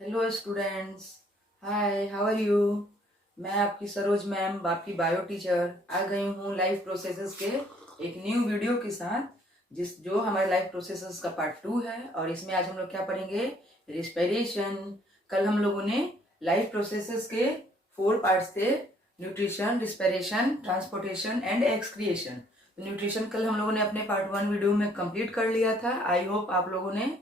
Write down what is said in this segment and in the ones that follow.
Hello students. Hi, how are you. मैं आपकी Saroj ma'am, आपकी बायो टीचर आ गई हूँ लाइफ प्रोसेसेस के एक न्यू वीडियो के साथ, जो हमारे लाइफ प्रोसेसेस का पार्ट 2 है। और इसमें आज हम लोग क्या पढ़ेंगे? रिस्पिरेशन। कल हम लोगों ने लाइफ प्रोसेसेस के 4 पार्ट्स थे: nutrition, respiration, transportation and excretion. तो न्यूट्रिशन कल हम लोगों ने अपने पार्ट 1 वीडियो में कंप्लीट कर लिया था। आई होप आप लोगों ने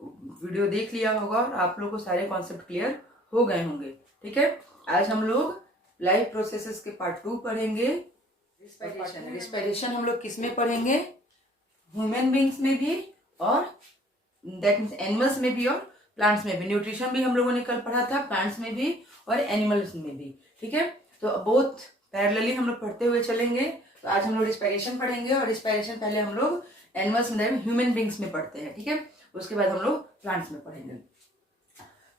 वीडियो देख लिया होगा और आप लोगों को सारे कॉन्सेप्ट क्लियर हो गए होंगे। ठीक है, आज हम लोग लाइफ प्रोसेसेस के पार्ट 2 पढ़ेंगे। रिस्पिरेशन। रिस्पिरेशन हम लोग किस में पढ़ेंगे? ह्यूमन बींग्स में भी, और दैट मीन्स एनिमल्स में भी और प्लांट्स में भी। न्यूट्रिशन भी हम लोगों ने कल पढ़ा था, प्लांट्स में भी और एनिमल्स में भी। ठीक है, तो बोथ पैरेलली हम लोग पढ़ते हुए चलेंगे। तो आज हम लोग रिस्पिरेशन पढ़ेंगे, और रिस्पिरेशन पहले हम लोग एनिमल्स में, ह्यूमन बींग्स में पढ़ते हैं। ठीक है, उसके बाद हम लोग प्लांट्स में पढ़ेंगे।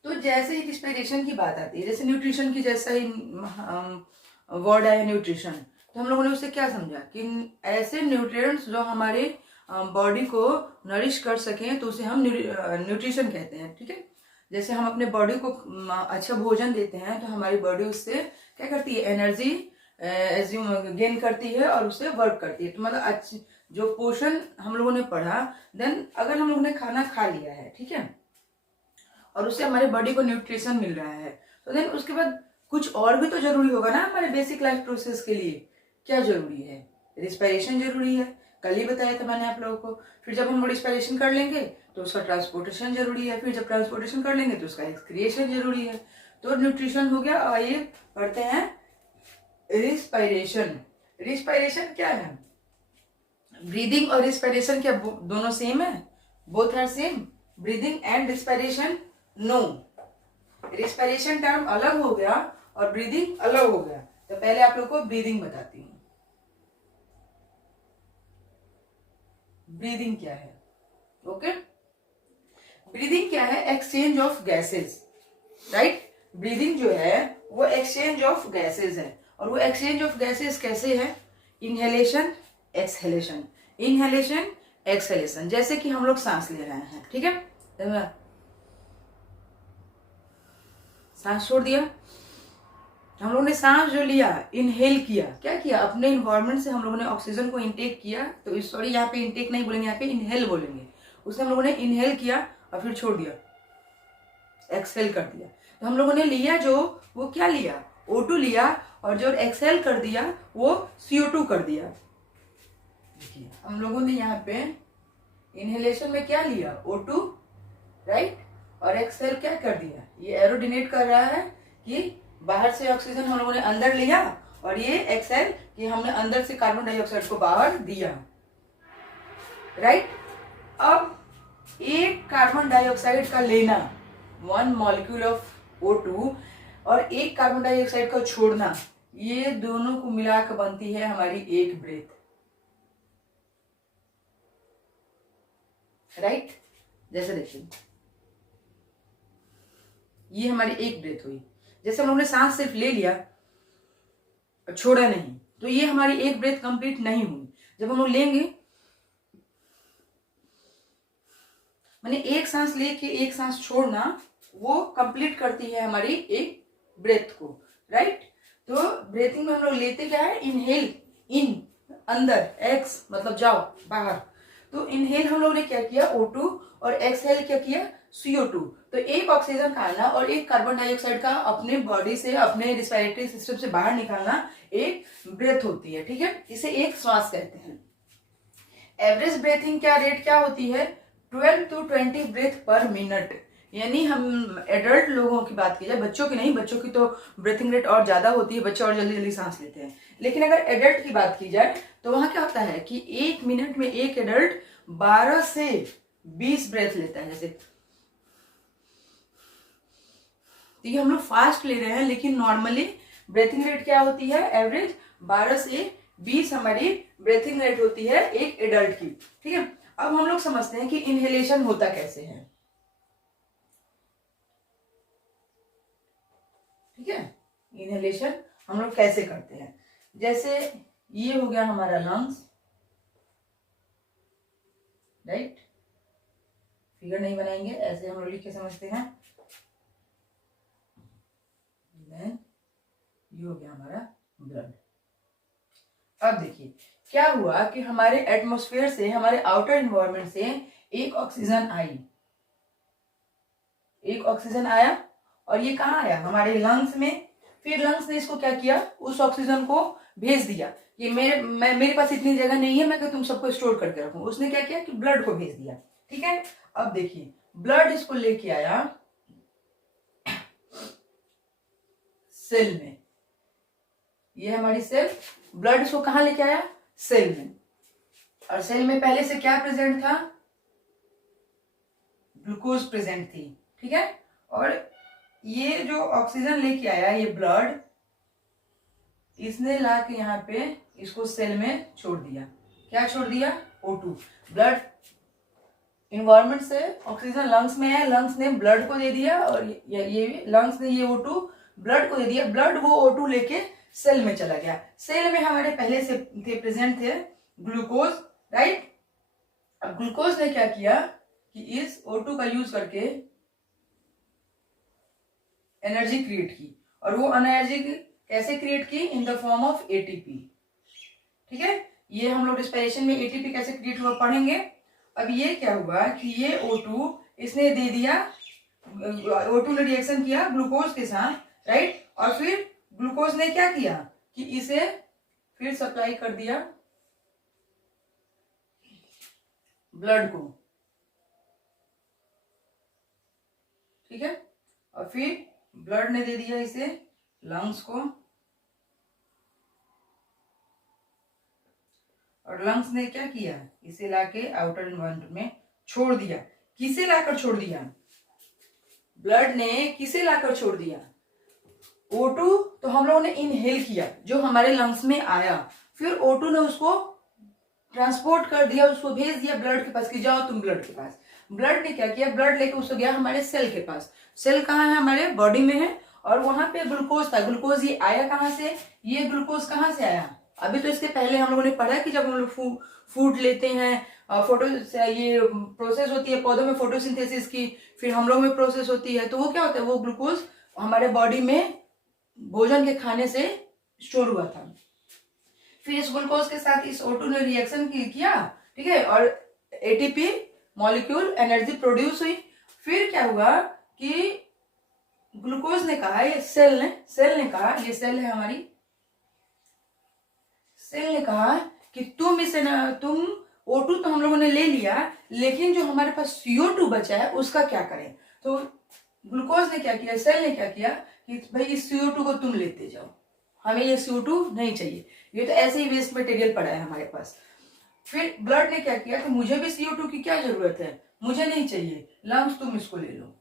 तो जैसे ही रिस्पिरेशन की बात आती है, जैसे न्यूट्रिशन की जैसा ही वर्ड आया न्यूट्रिशन, तो हम लोगों ने उससे क्या समझा कि ऐसे न्यूट्रिएंट्स जो हमारे बॉडी को नरिश कर सकें, तो उसे हम न्यूट्रिशन कहते हैं। ठीक है, जैसे हम अपने बॉडी को अच्छा भोजन देते हैं, तो हमारी बॉडी उससे क्या करती है? एनर्जी गेन करती है और उससे वर्क करती है। तो मतलब अच्छी जो पोषण हम लोगों ने पढ़ा, देन अगर हम लोगों ने खाना खा लिया है, ठीक है, और उससे हमारे बॉडी को न्यूट्रिशन मिल रहा है, तो देन उसके बाद कुछ और भी तो जरूरी होगा ना हमारे बेसिक लाइफ प्रोसेस के लिए। क्या जरूरी है? रिस्पिरेशन जरूरी है। कल ही बताया था मैंने आप लोगों को। फिर जब हम रिस्पिरेशन कर लेंगे तो उसका ट्रांसपोर्टेशन जरूरी है। फिर जब ट्रांसपोर्टेशन कर लेंगे तो उसका एक्सक्रिएशन जरूरी है। तो न्यूट्रिशन हो गया। और ये पढ़ते हैं रिस्पिरेशन। रिस्पिरेशन क्या है? ब्रीदिंग और रिस्पिरेशन क्या दोनों सेम है? Both are same. Breathing and respiration no. Respiration term अलग हो गया और ब्रीदिंग अलग हो गया। तो पहले आप लोग को ब्रीदिंग बताती हूँ। ब्रीदिंग क्या है? ओके, ब्रीदिंग क्या है? Exchange of gases, right. Breathing जो है वो एक्सचेंज ऑफ गैसेस है। और वो एक्सचेंज ऑफ गैसेस कैसे है? Inhalation, exhalation, inhalation, exhalation. जैसे कि हम लोग सांस ले रहे हैं, ठीक है, सांस छोड़ दिया, हम लोगों ने सांस जो लिया, इनहेल किया, क्या किया? अपने इन्वायरमेंट से हम लोगों ने ऑक्सीजन को इनटेक किया। तो सॉरी, यहाँ पे इनटेक नहीं बोलेंगे, यहाँ पे इनहेल बोलेंगे। उससे हम लोगों ने इनहेल किया और फिर छोड़ दिया, एक्सहेल कर दिया। तो हम लोगों ने लिया जो, वो क्या लिया? O2 लिया, और जो एक्सहेल कर दिया वो CO2 कर दिया। देखिए, हम लोगों ने यहाँ पे इनहेलेशन में क्या लिया? O2, राइट, और एक्सहेल क्या कर दिया? ये एरो डिनोट कर रहा है कि बाहर से ऑक्सीजन हम लोगों ने अंदर लिया, और ये एक्सहेल कि हमने अंदर से कार्बन डाइऑक्साइड को बाहर दिया, राइट। अब एक कार्बन डाइऑक्साइड का लेना, 1 मॉलिक्यूल ऑफ O2, और एक कार्बन डाइऑक्साइड का छोड़ना, ये दोनों को मिलाकर बनती है हमारी एक ब्रेथ, राइट। जैसे देखिए, ये हमारी एक ब्रेथ हुई। जैसे हम लोगों ने सांस सिर्फ ले लिया, छोड़ा नहीं, तो ये हमारी एक ब्रेथ कंप्लीट नहीं हुई। जब हम लोग लेंगे, माने एक सांस लेके एक सांस छोड़ना, वो कंप्लीट करती है हमारी एक ब्रेथ को, राइट। तो ब्रेथिंग में हम लोग लेते क्या है? इनहेल, इन, अंदर, एक्स मतलब जाओ, बाहर। तो इनहेल हम लोग ने क्या किया? O2, और एक्सहेल क्या किया? CO2। तो एक ऑक्सीजन खाना और एक कार्बन डाइऑक्साइड का अपने बॉडी से, अपने रिस्पिरेटरी सिस्टम से बाहर निकालना एक ब्रेथ होती है, ठीक है। इसे एक श्वास कहते हैं। एवरेज ब्रेथिंग क्या रेट क्या होती है? 12 to 20 ब्रेथ पर मिनट। यानी हम एडल्ट लोगों की बात की जाए, बच्चों की नहीं, बच्चों की तो ब्रीथिंग रेट और ज्यादा होती है, बच्चे और जल्दी जल्दी सांस लेते हैं। लेकिन अगर एडल्ट की बात की जाए, तो वहां क्या होता है कि एक मिनट में एक एडल्ट 12 से 20 ब्रेथ लेता है। जैसे तो ये हम लोग फास्ट ले रहे हैं, लेकिन नॉर्मली ब्रेथिंग रेट क्या होती है? एवरेज 12 से 20 हमारी ब्रेथिंग रेट होती है एक एडल्ट की, ठीक है। अब हम लोग समझते हैं कि इनहेलेशन होता कैसे है, ठीक है। इनहेलेशन हम लोग कैसे करते हैं? जैसे ये हो गया हमारा लंग्स, राइट। फिगर नहीं बनाएंगे, ऐसे हम लोग लिख के समझते हैं। देन ये हो गया हमारा ब्लड। अब देखिए क्या हुआ कि हमारे एटमॉस्फेयर से, हमारे आउटर एनवायरनमेंट से एक ऑक्सीजन आई, एक ऑक्सीजन आया और ये कहाँ आया, हमारे लंग्स में। फिर लंग्स ने इसको क्या किया, उस ऑक्सीजन को भेज दिया। ये मेरे पास इतनी जगह नहीं है मैं कि तुम सबको स्टोर करके रखूं। उसने क्या किया कि ब्लड को भेज दिया। ठीक है, अब देखिए ब्लड इसको लेके आया सेल में। ये हमारी सेल, ब्लड इसको कहां लेके आया, सेल में। और सेल में पहले से क्या प्रेजेंट था, ग्लूकोज प्रेजेंट थी। ठीक है, और ये जो ऑक्सीजन लेके आया ये ब्लड, इसने ला के यहाँ पे इसको सेल में छोड़ दिया। क्या छोड़ दिया, O2। ब्लड इन्वायरमेंट से ऑक्सीजन लंग्स में है, लंग्स ने ब्लड को दे दिया और ये लंग्स ने ये O2 ब्लड को दे दिया। ब्लड वो O2 लेके सेल में चला गया। सेल में हमारे पहले से थे प्रेजेंट थे ग्लूकोज, राइट। अब ग्लूकोज ने क्या किया कि इस O2 का यूज करके एनर्जी क्रिएट की, और वो एनर्जी कैसे क्रिएट की, in the form of ATP. ठीक है, ये हम लोग रिस्पिरेशन में एटीपी कैसे क्रिएट हुआ पढ़ेंगे। अब ये क्या हुआ कि ये O2 इसने दे दिया, O2 ने रिएक्शन किया ग्लूकोज के साथ, राइट। और फिर ग्लूकोज ने क्या किया कि इसे फिर सप्लाई कर दिया ब्लड को। ठीक है, और फिर ब्लड ने दे दिया इसे लंग्स को, और लंग्स ने क्या किया, इसे लाके आउटर एनवायरनमेंट में छोड़ दिया। किसे लाकर छोड़ दिया, ब्लड ने किसे लाकर छोड़ दिया, O2 तो हम लोगों ने इनहेल किया जो हमारे लंग्स में आया, फिर O2 ने उसको ट्रांसपोर्ट कर दिया, उसको भेज दिया ब्लड के पास कि जाओ तुम ब्लड के पास। ब्लड ने क्या किया, ब्लड लेके उसको गया हमारे सेल के पास। सेल कहाँ है, हमारे बॉडी में है, और वहां पे ग्लूकोज था। ग्लूकोज ये आया कहाँ से, ये ग्लूकोज कहाँ से आया, अभी तो इसके पहले हम लोगों ने पढ़ा कि जब हम लोग फूड लेते हैं, फोटो ये प्रोसेस होती है पौधों में फोटोसिंथेसिस की, फिर हम लोग में प्रोसेस होती है, तो वो क्या होता है, वो ग्लूकोज हमारे बॉडी में भोजन के खाने से स्टोर हुआ था। फिर इस ग्लूकोज के साथ इस O2 ने रिएक्शन किया, ठीक है, और एटीपी मॉलिक्यूल एनर्जी प्रोड्यूस हुई। फिर क्या हुआ कि ग्लूकोज ने कहा, ये सेल ने कहा, ये सेल है हमारी, सेल ने कहा कि तुम O2 तो हम लोगों ने ले लिया, लेकिन जो हमारे पास CO2 बचा है उसका क्या करें। तो ग्लूकोज ने क्या किया, सेल ने क्या किया कि भाई इस CO2 को तुम लेते जाओ, हमें ये CO2 नहीं चाहिए, ये तो ऐसे ही वेस्ट मटेरियल पड़ा है हमारे पास। फिर ब्लड ने क्या किया कि मुझे भी CO2 की क्या जरूरत है, मुझे नहीं चाहिए, लंग्स तुम इसको ले लो।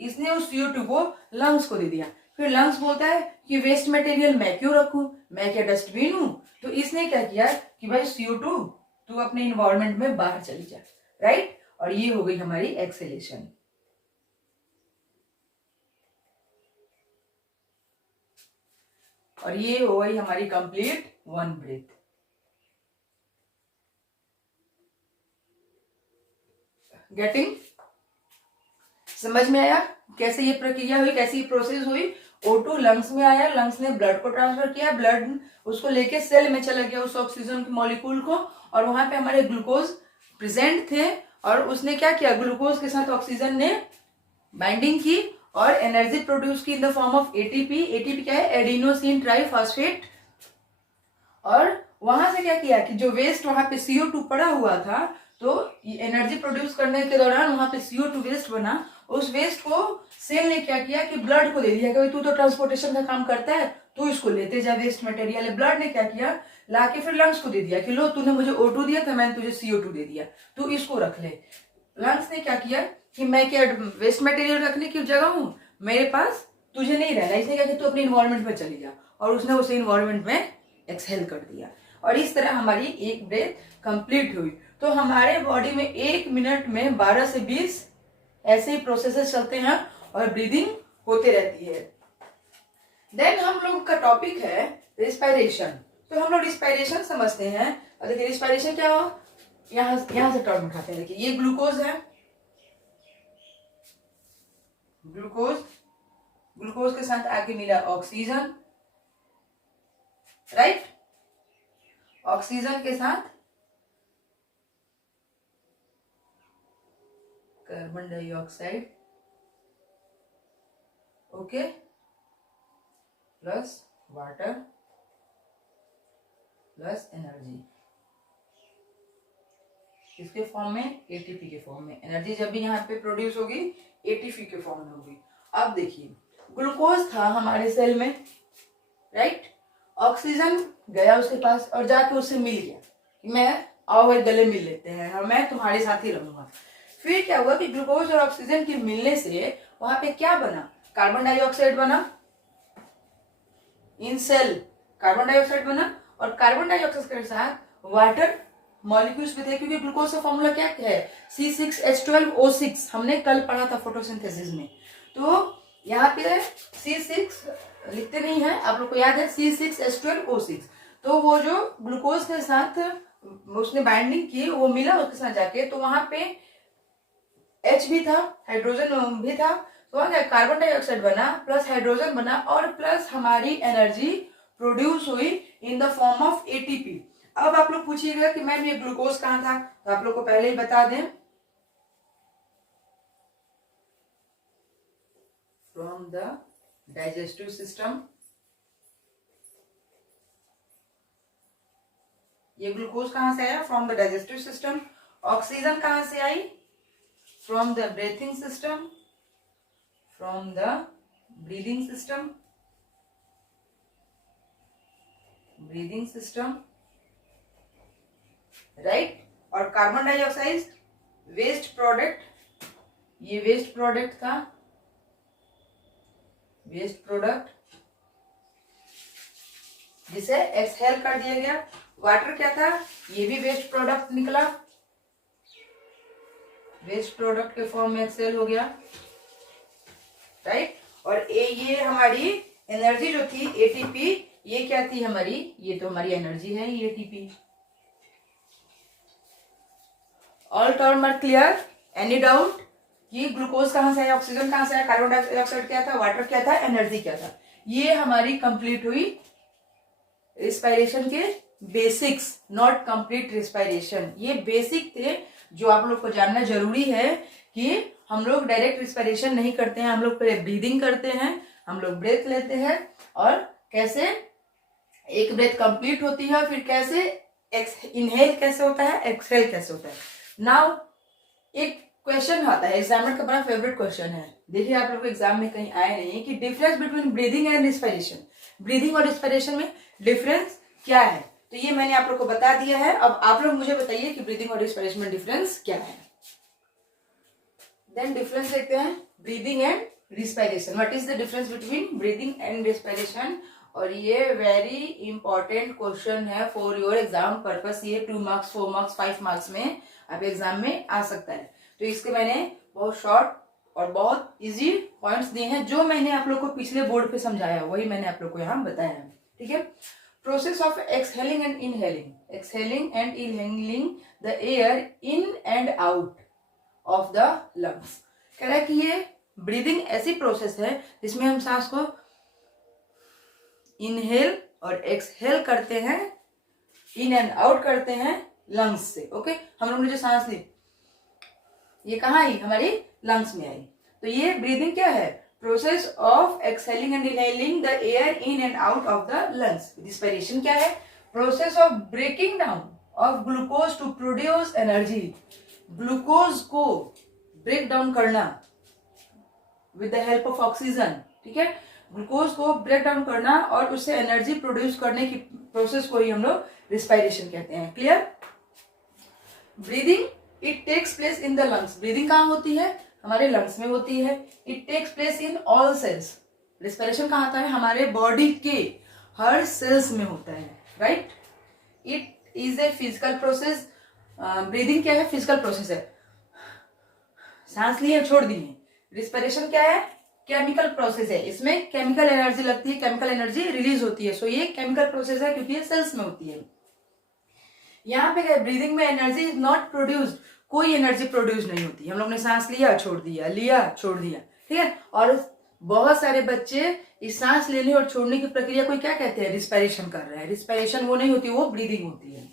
इसने उस CO2 को लंग्स को दे दिया। फिर लंग्स बोलता है कि वेस्ट मटेरियल मैं क्यों रखूं, मैं क्या डस्टबिन हूं। तो इसने क्या किया कि भाई CO2 तू अपने इन्वायरमेंट में बाहर चली जा, राइट। और ये हो गई हमारी एक्सेलेशन। और ये हो गई हमारी कंप्लीट वन ब्रेथ। गेटिंग, समझ में आया कैसे ये प्रक्रिया हुई, कैसी प्रोसेस हुई। O2 लंग्स में आया, लंग्स ने ब्लड को ट्रांसफर किया, ब्लड उसको लेके सेल में चला गया उस ऑक्सीजन के मॉलिक्यूल को, और वहां पे हमारे ग्लूकोज प्रेजेंट थे, और उसने क्या किया, ग्लूकोज के साथ ऑक्सीजन ने बाइंडिंग की और एनर्जी प्रोड्यूस की in the form of ATP. ATP क्या है, एडिनोसिन ट्राइफॉस्फेट। और वहां से क्या किया कि जो वेस्ट वहां पे CO2 पड़ा हुआ था, तो एनर्जी प्रोड्यूस करने के दौरान वहां पे CO2 वेस्ट बना, उस वेस्ट को सेल ने क्या किया कि ब्लड को दे दिया कि तू तो ट्रांसपोर्टेशन का काम करता है, तू इसको लेते जा, वेस्ट मटेरियल है। ब्लड ने क्या किया, लाके फिर लंग्स को दे दिया कि लो तूने मुझे O2 दिया था, मैंने तुझे CO2 दे दिया, तू इसको रख ले। लंग्स ने क्या किया कि मैं क्या वेस्ट मटेरियल रखने की जगह हूं मेरे पास, तुझे नहीं रहना। इसने क्या कि तू अपने इन्वायरमेंट में चली जा, और उसने उसे इन्वायरमेंट में एक्सहेल कर दिया। और इस तरह हमारी एक ब्रेथ कंप्लीट हुई। तो हमारे बॉडी में 1 मिनट में 12 से 20 ऐसे ही प्रोसेसेस चलते हैं और ब्रीदिंग होते रहती है। देन हम लोग का टॉपिक है रिस्पायरेशन। तो हम लोग रिस्पायरेशन समझते हैं। और देखिए रिस्पायरेशन क्या हो, यहां से टर्म उठाते हैं। देखिए ये ग्लूकोज है, ग्लूकोज ग्लूकोज के साथ आगे मिला ऑक्सीजन, राइट। ऑक्सीजन के साथ carbon dioxide, okay, plus water plus energy, किसके फॉर्म में? एटीपी के फॉर्म में। एनर्जी जब भी यहाँ पे प्रोड्यूस होगी एटीपी के फॉर्म में होगी। अब देखिए, ग्लूकोज था हमारे सेल में, राइट। ऑक्सीजन गया उसके पास और जाके उससे मिल गया कि मैं आओ भाई गले मिल लेते हैं और मैं तुम्हारे साथ ही रहूंगा। फिर क्या हुआ कि ग्लूकोज और ऑक्सीजन के मिलने से वहां पे क्या बना? कार्बन डाइऑक्साइड बना। इन सेल कार्बन डाइऑक्साइड बना और कार्बन डाइऑक्साइड के साथ वाटर मॉलिक्यूल्स भी थे, क्योंकि ग्लूकोज का फॉर्मूला क्या है? C6H12O6। हमने कल पढ़ा था फोटोसिंथेसिस में। तो यहाँ पे C6 लिखते नहीं है, आप लोग को याद है C6H12O6। तो वो जो ग्लूकोज के साथ उसने बाइंडिंग की, वो मिला उसके साथ जाके, तो वहां पे H भी था, हाइड्रोजन भी था, तो वहां कार्बन डाइऑक्साइड बना प्लस हाइड्रोजन बना और प्लस हमारी एनर्जी प्रोड्यूस हुई in the form of ATP. अब आप लोग पूछिएगा कि मैम ये ग्लूकोज कहाँ था, तो आप लोग को पहले ही बता दें, फ्रॉम द डाइजेस्टिव सिस्टम। ये ग्लूकोज कहां से आया? From the digestive system. Oxygen कहां से आई? From the breathing system, from the breathing system, breathing system, right. और कार्बन डाइऑक्साइड वेस्ट प्रोडक्ट, ये वेस्ट प्रोडक्ट था, वेस्ट प्रोडक्ट जिसे एक्सहेल कर दिया गया। वाटर क्या था? ये भी वेस्ट प्रोडक्ट निकला, वेस्ट प्रोडक्ट के फॉर्म में एक्सहेल हो गया, राइट। और ये हमारी एनर्जी जो थी एटीपी, ये क्या थी हमारी? ये तो हमारी एनर्जी है, ये ATP. All term are clear? Any doubt? ये ग्लूकोज कहां से आया, ऑक्सीजन कहां से आया, कार्बन डाइऑक्साइड क्या था, वाटर क्या था, एनर्जी क्या था? ये हमारी कंप्लीट हुई रिस्पायरेशन के बेसिक्स, नॉट कंप्लीट रिस्पायरेशन। ये बेसिक थे जो आप लोग को जानना जरूरी है कि हम लोग डायरेक्ट रिस्पायरेशन नहीं करते हैं, हम लोग पहले ब्रीदिंग करते हैं, हम लोग ब्रेथ लेते हैं और कैसे एक ब्रेथ कंप्लीट होती है और फिर कैसे इनहेल कैसे होता है, एक्सहेल कैसे होता है। नाउ एक क्वेश्चन आता है, एग्जामिनर का बड़ा फेवरेट क्वेश्चन है, देखिए आप लोग एग्जाम में कहीं आए नहीं कि difference between breathing and respiration, breathing और रिस्पायरेशन में डिफरेंस क्या है? तो ये मैंने आप लोग को बता दिया है। अब आप लोग मुझे बताइए कि ब्रीदिंग और रिस्पायरेशन में डिफरेंस क्या है। देन डिफरेंस देखते हैं, breathing and respiration. What is the difference between breathing and respiration? और ये वेरी इंपॉर्टेंट क्वेश्चन है फॉर योर एग्जाम पर्पस। ये 2 मार्क्स 4 मार्क्स 5 मार्क्स में आप एग्जाम में आ सकता है। तो इसके मैंने बहुत शॉर्ट और बहुत इजी पॉइंट्स दिए हैं, जो मैंने आप लोग को पिछले बोर्ड पे समझाया वही मैंने आप लोग को यहाँ बताया है, ठीक है। Process of exhaling and inhaling, exhaling and inhaling the air in and out of the lungs. कह रहा है कि ये ब्रीदिंग ऐसी प्रोसेस है जिसमें हम सांस को इनहेल और एक्सहेल करते हैं, इन एंड आउट करते हैं लंग्स से, ओके। हम लोग ने जो सांस ली ये कहाँ आई? हमारी लंग्स में आई। तो ये ब्रीदिंग क्या है? Process of exhaling and inhaling the air in and out of the lungs. Respiration क्या है? Process of breaking down of glucose to produce energy. Glucose को ब्रेक डाउन करना with the help of oxygen, ठीक है। Glucose को break down करना और उससे एनर्जी प्रोड्यूस करने की प्रोसेस को ही हम लोग रिस्पायरेशन कहते हैं। Clear? Breathing it takes place in the lungs. Breathing कहाँ होती है? हमारे लंग्स में होती है। It takes place in all cells. Respiration कहाँ होता है? हमारे बॉडी के हर सेल्स में होता है, right. It is a physical process. Breathing क्या है? फिजिकल प्रोसेस है, सांस लिए छोड़ दिए। रिस्पायरेशन क्या है? केमिकल प्रोसेस है, इसमें केमिकल एनर्जी लगती है, केमिकल एनर्जी रिलीज होती है। सो ये केमिकल प्रोसेस है क्योंकि ये सेल्स में होती है। यहाँ पे ब्रीदिंग में एनर्जी इज नॉट प्रोड्यूस्ड, कोई एनर्जी प्रोड्यूस नहीं होती। हम लोग ने सांस लिया छोड़ दिया, लिया छोड़ दिया, ठीक है। और बहुत सारे बच्चे इस सांस लेने और छोड़ने की प्रक्रिया को क्या कहते हैं, रिस्पायरेशन कर रहे हैं। रिस्पायरेशन वो नहीं होती, वो ब्रीदिंग होती है।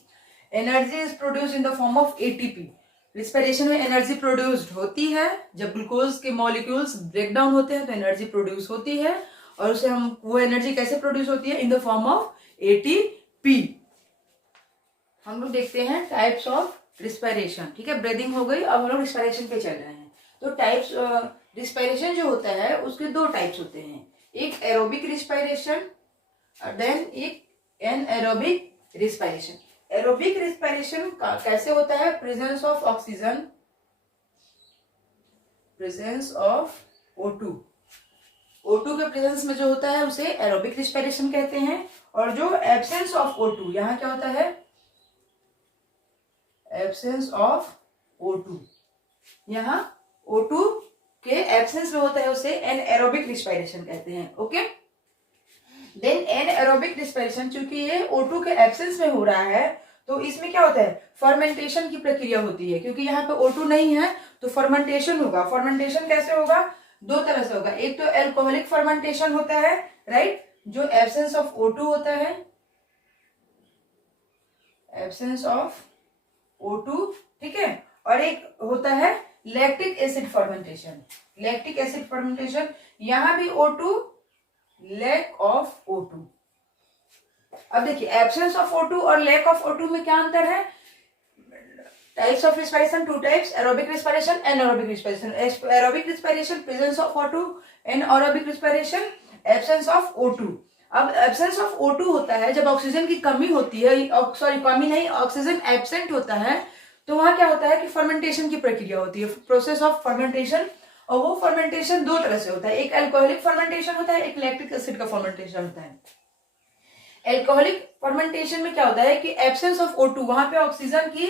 Energy is produce in the form of ATP. Respiration में एनर्जी प्रोड्यूस्ड होती है, जब ग्लूकोज के मॉलिक्यूल्स ब्रेक डाउन होते हैं तो एनर्जी प्रोड्यूस होती है, और उसे हम वो एनर्जी कैसे प्रोड्यूस होती है, in the form of ATP. हम लोग देखते हैं टाइप्स ऑफ रिस्पायरेशन। ठीक है, ब्रीदिंग हो गई, अब हम लोग रिस्पायरेशन पे चल रहे हैं। तो टाइप्स रिस्पायरेशन जो होता है उसके दो टाइप्स होते हैं, एक एरोबिक रिस्पायरेशन, देन एक एनएरोबिक रिस्पायरेशन। एरोबिक रिस्पायरेशन कैसे होता है, presence of oxygen, presence of O2, O2 के प्रेजेंस में जो होता है उसे एरोबिक रिस्पायरेशन कहते हैं। और जो एब्सेंस ऑफ O2, यहाँ क्या होता है, एब्सेंस ऑफ O2, यहाँ O2 के एब्सेंस में होता है उसे एनएरोबिक रिस्पायरेशन कहते हैं। ओके, देन एनएरोबिक रिस्पायरेशन, चूंकि ये O2 के एब्सेंस में हो रहा है तो इसमें क्या होता है, फर्मेंटेशन की प्रक्रिया होती है, क्योंकि यहाँ पे O2 नहीं है तो फर्मेंटेशन होगा। फर्मेंटेशन कैसे होगा, दो तरह से होगा, एक तो एल्कोहलिक फर्मेंटेशन होता है, राइट, जो एब्सेंस ऑफ O2 होता है, एब्सेंस ऑफ O2, ठीक है, और एक होता है lactic acid fermentation. Lactic acid fermentation, यहां भी O2, लैक ऑफ O2। अब देखिए एब्सेंस ऑफ O2 और लैक ऑफ O2 में क्या अंतर है, types of respiration, two types, aerobic respiration, anaerobic respiration. Aerobic respiration presence of O2, anaerobic respiration absence of O2। अब एब्सेंस ऑफ O2 होता है जब ऑक्सीजन की कमी होती है, सॉरी कमी नहीं, ऑक्सीजन एब्सेंट होता है, तो वहां क्या होता है कि फर्मेंटेशन की प्रक्रिया होती है, प्रोसेस ऑफ फर्मेंटेशन। और वो फर्मेंटेशन दो तरह से होता है, एक एल्कोहलिक फर्मेंटेशन होता है, एक लैक्टिक एसिड का फर्मेंटेशन होता है। एल्कोहलिक फर्मेंटेशन में क्या होता है कि एब्सेंस ऑफ O2, वहां पे ऑक्सीजन की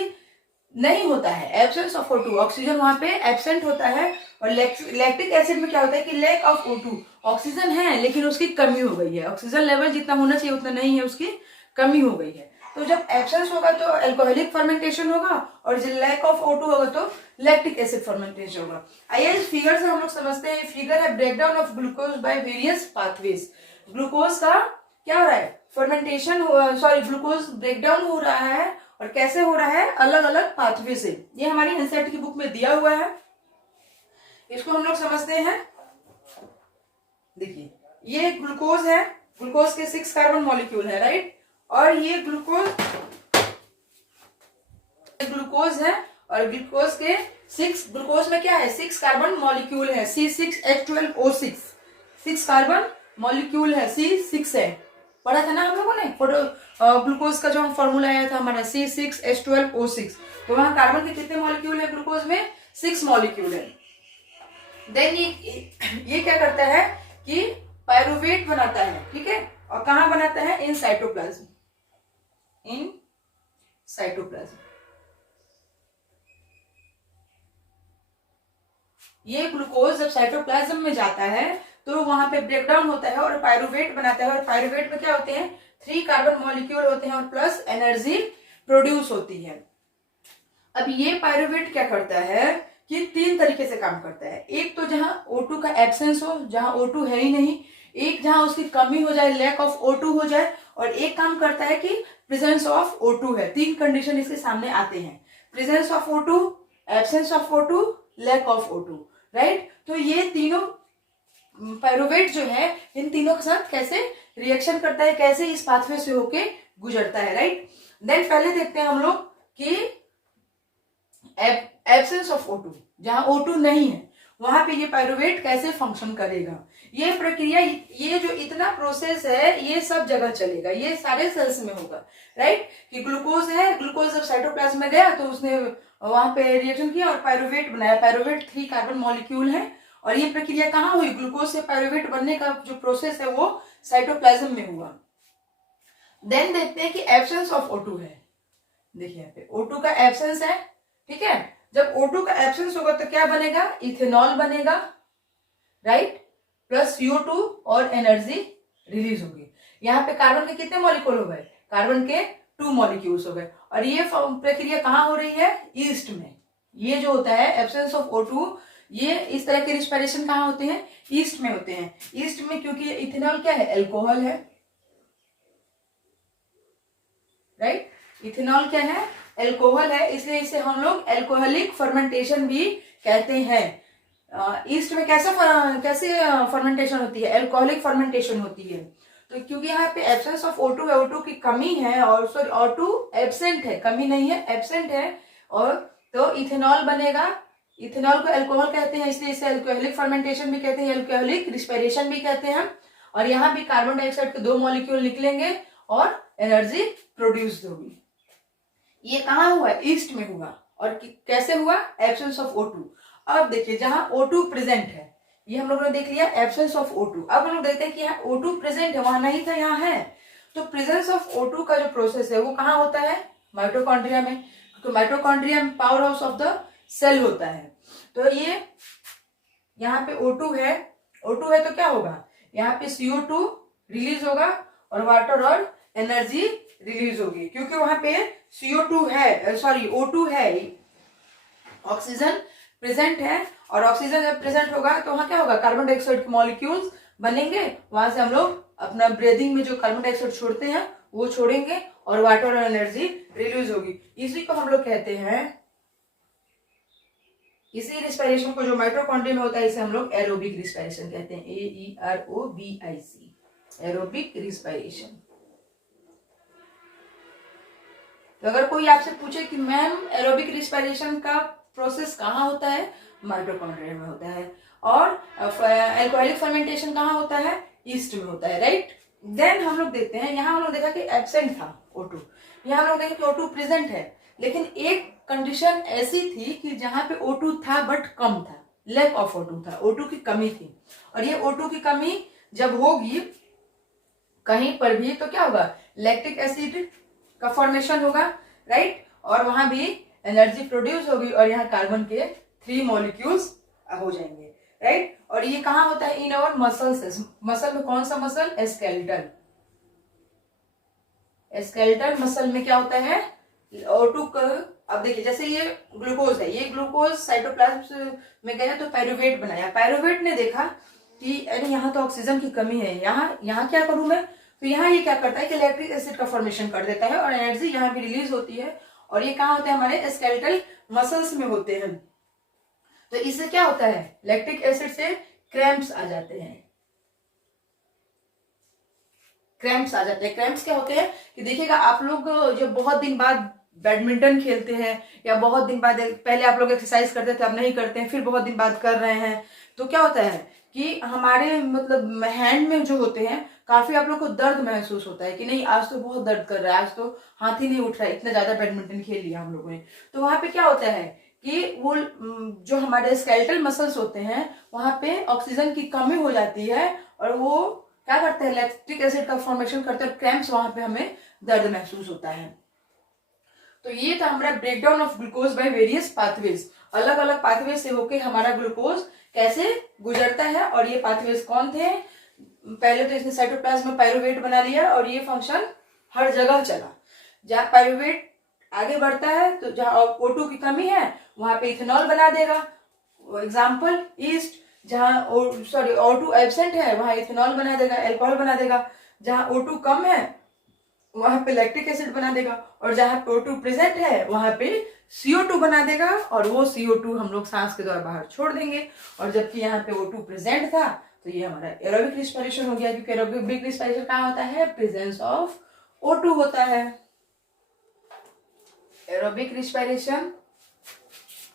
नहीं होता है, एब्सेंस ऑफ O2, ऑक्सीजन वहां पे एब्सेंट होता है। और लैक्टिक एसिड में क्या होता है कि लैक ऑफ O2, ऑक्सीजन है लेकिन उसकी कमी हो गई है, ऑक्सीजन लेवल जितना होना चाहिए उतना नहीं है, उसकी कमी हो गई है। तो जब एब्सेंस होगा तो एल्कोहलिक फर्मेंटेशन होगा, और जब लैक ऑफ O2 होगा तो लैक्टिक एसिड फर्मेंटेशन होगा। आइए इस फिगर से हम लोग समझते हैं। फिगर है breakdown of glucose by various pathways. Glucose का क्या हो रहा है, फर्मेंटेशन, सॉरी ग्लूकोज ब्रेकडाउन हो रहा है, और कैसे हो रहा है, अलग अलग पाथवे से। ये हमारी एनसीईआरटी की बुक में दिया हुआ है, इसको हम लोग समझते हैं। देखिए ये ग्लूकोज है, ग्लूकोज के 6 कार्बन मॉलिक्यूल है, राइट, और ये ग्लूकोज है, और ग्लूकोज के 6, ग्लूकोज में क्या है, 6 कार्बन मॉलिक्यूल है, C6H12O6, 6 कार्बन मॉलिक्यूल है, C6 है, पढ़ा था ना हम लोगों ने ग्लूकोज का जो हम फॉर्मूला आया था हमारा C6H12O6। तो वहां कार्बन के कितने मॉलिक्यूल है, ग्लूकोज में 6 मॉलिक्यूल है। देन ये क्या करता है कि पायरुवेट बनाता है, ठीक है, और कहां बनाता है, इन साइटोप्लाज्म, इन साइटोप्लाज्म। ये ग्लूकोज जब साइटोप्लाज्म में जाता है तो वहां पे ब्रेकडाउन होता है और पायरुवेट बनाता है, और पायरुवेट में क्या होते हैं, 3 कार्बन मॉलिक्यूल होते हैं और प्लस एनर्जी प्रोड्यूस होती है। अब ये पायरुवेट क्या करता है कि 3 तरीके से काम करता है। एक तो जहां O2 का एब्सेंस हो, जहां O2 है ही नहीं, एक जहां उसकी कमी हो जाए, लैक ऑफ O2 हो जाए, और एक काम करता है कि प्रेजेंस ऑफ O2 है। 3 कंडीशन इसके सामने आते हैं, presence of O2, absence of O2, lack of O2, right. तो ये तीनों पायरुवेट जो है इन तीनों के साथ कैसे रिएक्शन करता है, कैसे इस पाथवे से होके गुजरता है, राइट। देन पहले देखते हैं हम लोग कि एब्सेंस ऑफ O2, जहां O2 नहीं है वहां पे ये पायरुवेट कैसे फंक्शन करेगा। ये प्रक्रिया, ये जो इतना प्रोसेस है ये सब जगह चलेगा, ये सारे सेल्स में होगा, राइट। कि ग्लूकोज है, ग्लूकोज जब साइटोप्लाज्म में गया तो उसने वहां पे रिएक्शन किया और पायरुवेट बनाया। पायरुवेट 3 कार्बन मॉलिक्यूल है, और ये प्रक्रिया कहाँ हुई, ग्लूकोज से पायरुवेट बनने का जो प्रोसेस है वो साइटोप्लाज्म में हुआ। देन देखते हैं कि एब्सेंस ऑफ O2 है। देखिए यहाँ पे O2 का एब्सेंस है, ठीक है। जब O2 का एब्सेंस होगा तो क्या बनेगा, इथेनॉल बनेगा, राइट, प्लस CO2 और एनर्जी रिलीज होगी। यहाँ पे कार्बन के कितने मॉलिक्यूल हो गए, कार्बन के 2 मॉलिक्यूल्स हो गए। और ये प्रक्रिया कहाँ हो रही है, ईस्ट में। ये जो होता है एब्सेंस ऑफ O2, ये इस तरह के रिस्पायरेशन कहाँ होते हैं? ईस्ट में होते हैं। ईस्ट में क्योंकि इथेनॉल क्या है? एल्कोहल है, राइट? इथेनॉल क्या है? एल्कोहल है, इसलिए इसे हम लोग एल्कोहलिक फर्मेंटेशन भी कहते हैं। ईस्ट में कैसे फर्मेंटेशन होती है? एल्कोहलिक फर्मेंटेशन होती है। तो क्योंकि यहाँ पे एब्सेंस ऑफ O2 है, O2 की कमी है, और सॉरी O2 एब्सेंट है, कमी नहीं है, एब्सेंट है, और तो इथेनॉल बनेगा। इथेनॉल को एल्कोहल कहते हैं, इसलिए इसे एल्कोहलिक फर्मेंटेशन भी कहते हैं, एल्कोहलिक रिस्पायरेशन भी कहते हैं। और यहाँ भी कार्बन डाइऑक्साइड के 2 मॉलिक्यूल निकलेंगे और एनर्जी प्रोड्यूस होगी। ये कहाँ हुआ? ईस्ट में हुआ। और कैसे हुआ? Absence of O2। अब देखिए जहां O2 प्रेजेंट है, ये हम लोगों ने देख लिया एब्सेंस ऑफ O2। अब हम लोग देखते हैं कि यहाँ O2 प्रेजेंट है, वहां नहीं था, यहाँ है। तो प्रेजेंस ऑफ O2 का जो प्रोसेस है वो कहाँ होता है? माइटोकॉन्ड्रिया में। तो माइटोकॉन्ड्रिया में power house of the cell होता है। तो ये यहाँ पे O2 है, O2 है तो क्या होगा? यहाँ पे CO2 रिलीज होगा और वाटर और एनर्जी रिलीज होगी, क्योंकि वहां पे CO2 है, सॉरी O2 है, ऑक्सीजन प्रेजेंट है। और ऑक्सीजन जब प्रेजेंट होगा तो वहां क्या होगा? कार्बन डाइऑक्साइड के मॉलिक्यूल्स बनेंगे, वहां से हम लोग अपना ब्रीदिंग में जो कार्बन डाइऑक्साइड छोड़ते हैं वो छोड़ेंगे और वाटर और एनर्जी रिलीज होगी। इसी को हम लोग कहते हैं, इसी रिस्पायरेशन को जो माइटोकॉन्ड्रिया में होता है इसे हम लोग एरोबिक रिस्पायरेशन कहते हैं, AEROBIC, एरोबिक रिस्पायरेशन। तो अगर कोई आपसे पूछे कि मैम एरोबिक रिस्पायरेशन का प्रोसेस कहाँ होता है? माइटोकॉन्ड्रिया में होता है। और अल्कोहलिक फर्मेंटेशन कहाँ होता है? ईस्ट में होता है, राइट? देन हम लोग देखते हैं, यहाँ हम लोग देखा कि एब्सेंट था O2, यहाँ हम लोग देखा कि O2 प्रेजेंट है, लेकिन एक कंडीशन ऐसी थी कि जहां पे O2 था बट कम था, लैक ऑफ O2 था, O2 की कमी थी। और ये O2 की कमी जब होगी कहीं पर भी तो क्या होगा? लैक्टिक एसिड का फॉर्मेशन होगा, राइट? और वहां भी एनर्जी प्रोड्यूस होगी और यहाँ कार्बन के 3 मॉलिक्यूल्स हो जाएंगे, राइट? और ये कहाँ होता है? In our muscles. मसल में कौन सा मसल? स्केलेटल। स्केलेटल मसल में क्या होता है? O2 का, अब देखिए जैसे ये ग्लूकोज है, ये ग्लूकोज साइटोप्लाज्म में गया तो पायरुवेट बनाया। पायरुवेट ने देखा कि अरे यहाँ तो ऑक्सीजन की कमी है, यहाँ क्या करूं मैं? तो यहाँ ये क्या करता है कि लैक्टिक एसिड का फॉर्मेशन कर देता है और एनर्जी यहाँ भी रिलीज होती है। और ये कहाँ होता है? हमारे स्केलेटल मसल्स में होते हैं। तो इससे क्या होता है? लैक्टिक एसिड से क्रैम्प्स आ जाते हैं। क्रैम्प्स आ जाते हैं। क्रैम्प्स क्या होते हैं कि देखिएगा आप लोग जब बहुत दिन बाद बैडमिंटन खेलते हैं या बहुत दिन बाद, पहले आप लोग एक्सरसाइज करते थे अब नहीं करते हैं, फिर बहुत दिन बाद कर रहे हैं, तो क्या होता है कि हमारे मतलब हैंड में जो होते हैं काफी आप लोग को दर्द महसूस होता है कि नहीं आज तो बहुत दर्द कर रहा है, आज तो हाथ ही नहीं उठ रहा है, इतना ज्यादा बैडमिंटन खेल लिया हम लोगों ने। तो वहां पे क्या होता है कि वो जो हमारे स्केलेटल मसल्स होते हैं वहां पे ऑक्सीजन की कमी हो जाती है और वो क्या करते हैं? लैक्टिक एसिड का फॉर्मेशन करते हैं और क्रैम्प्स, वहां पे हमें दर्द महसूस होता है। तो ये था हमारा breakdown of glucose by various pathways. अलग अलग पाथवेज से होकर हमारा ग्लूकोज कैसे गुजरता है। और ये पाथवेज कौन थे? पहले तो इसने साइटोप्लाज्म में पायरुवेट बना लिया और ये फंक्शन हर जगह चला। जहां पायरुवेट आगे बढ़ता है तो जहां O2 की कमी है वहां पे इथेनॉल बना देगा। एग्जाम्पल ईस्ट, जहां O2 एब्सेंट है वहां इथेनॉल बना देगा, एल्कोहल बना देगा। जहां O2 कम है वहां पे लैक्टिक एसिड बना देगा और जहां पे O2 प्रेजेंट है वहां पे CO2 बना देगा और वो CO2 हम लोग सांस के द्वारा बाहर छोड़ देंगे। और जबकि यहाँ पे O2 प्रेजेंट था तो ये हमारा एरोबिक रिस्पायरेशन हो गया, क्योंकि एरोबिक रिस्पायरेशन कहाँ होता है? प्रेजेंस ऑफ O2 होता है। Aerobic respiration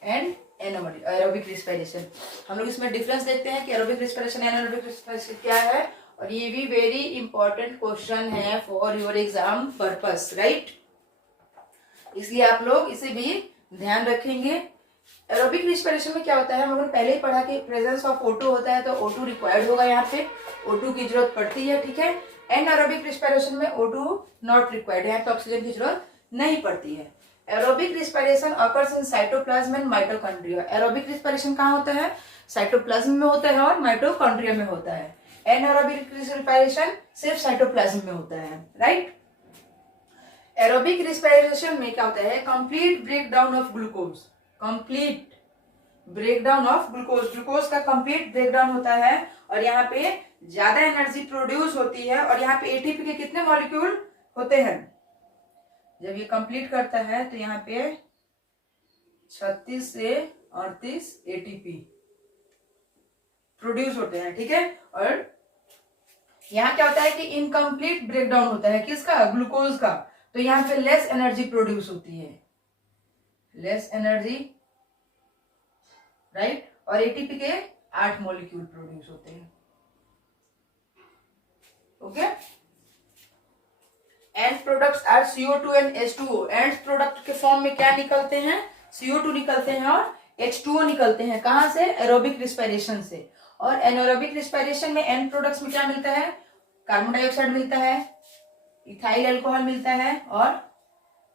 and aerobic respiration, हम लोग इसमें डिफरेंस देखते हैं कि aerobic respiration and aerobic respiration क्या है। और ये भी वेरी इंपॉर्टेंट क्वेश्चन है for your exam purpose, right? इसलिए आप लोग इसे भी ध्यान रखेंगे। एरोबिक रिस्पायरेशन में क्या होता है? हम लोगों ने पहले ही पढ़ा कि प्रेजेंस ऑफ O2 होता है तो O2 रिक्वायर्ड होगा, यहाँ पे O2 की जरूरत पड़ती है, ठीक है? एनारोबिक रिस्पायरेशन में O2 नॉट रिक्वायर्ड है, तो ऑक्सीजन की जरूरत नहीं पड़ती है। Aerobic respiration occurs in cytoplasm and mitochondria. Aerobic respiration कहाँ होता है? साइटोप्लाज्म में होता है और माइटोकॉन्ड्रिया में होता है। एनारोबिक रिस्पायरेशन सिर्फ साइटोप्लाज्म में होता है, राइट? एरोबिक रिस्पायरेशन में क्या होता है? Complete breakdown of glucose, complete breakdown of glucose, glucose का कंप्लीट ब्रेकडाउन होता है और यहाँ पे ज्यादा एनर्जी प्रोड्यूस होती है। और यहाँ पे एटीपी के कितने मॉलिक्यूल होते हैं? जब ये कंप्लीट करता है तो यहाँ पे 36 से 38 एटीपी प्रोड्यूस होते हैं, ठीक है। और यहाँ क्या होता है कि इनकम्प्लीट ब्रेकडाउन होता है किसका? ग्लूकोज का। तो यहाँ पे लेस एनर्जी प्रोड्यूस होती है, लेस एनर्जी, राइट। और एटीपी के 8 मॉलिक्यूल प्रोड्यूस होते हैं, okay. End products are CO2 and H2O। End product के फॉर्म में क्या निकलते हैं? CO2 निकलते हैं और H2O निकलते हैं। कहां से? एरोबिक रिस्पिरेशन से। और एनारोबिक रिस्पिरेशन में एंड प्रोडक्ट्स में क्या मिलता है? कार्बन डाइऑक्साइड मिलता है, इथाइल अल्कोहल मिलता है और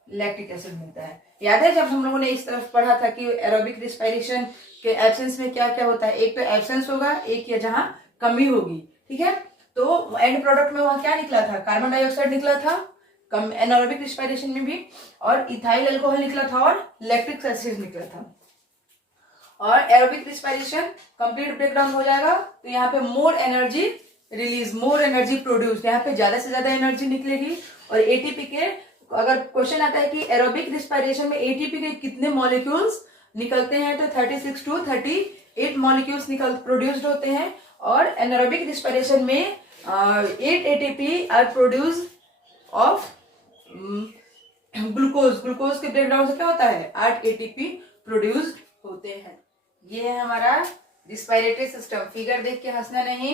लैक्टिक एसिड मिलता है। याद है जब हम लोगों ने इस तरफ पढ़ा था कि एरोबिक रिस्पिरेशन के एब्सेंस में क्या क्या होता है? एक तो एब्सेंस होगा, एक या जहां कमी होगी, ठीक है। तो एंड प्रोडक्ट में वहां क्या निकला था? कार्बन डाइऑक्साइड निकला था कम एनारोबिक रिस्पिरेशन में भी, और इथाइल अल्कोहल निकला था और लैक्टिक एसिड निकला था। और एरोबिक रिस्पिरेशन कंप्लीट ब्रेकडाउन हो जाएगा तो यहाँ पे more energy release, more energy produce, यहाँ पे ज्यादा से ज्यादा एनर्जी निकलेगी। और एटीपी के, अगर क्वेश्चन आता है कि एरोबिक रिस्पिरेशन में एटीपी के कितने मॉलिक्यूल्स निकलते हैं, तो 36 to 38 मॉलिक्यूल्स प्रोड्यूस्ड होते हैं। और एनारोबिक रिस्पिरेशन में 8 ATP are produce of glucose. Glucose के ब्रेकडाउन से क्या होता है? 8 एटीपी प्रोड्यूस्ड होते हैं। ये है हमारा रिस्पिरेटरी सिस्टम। फिगर देख के हंसना नहीं।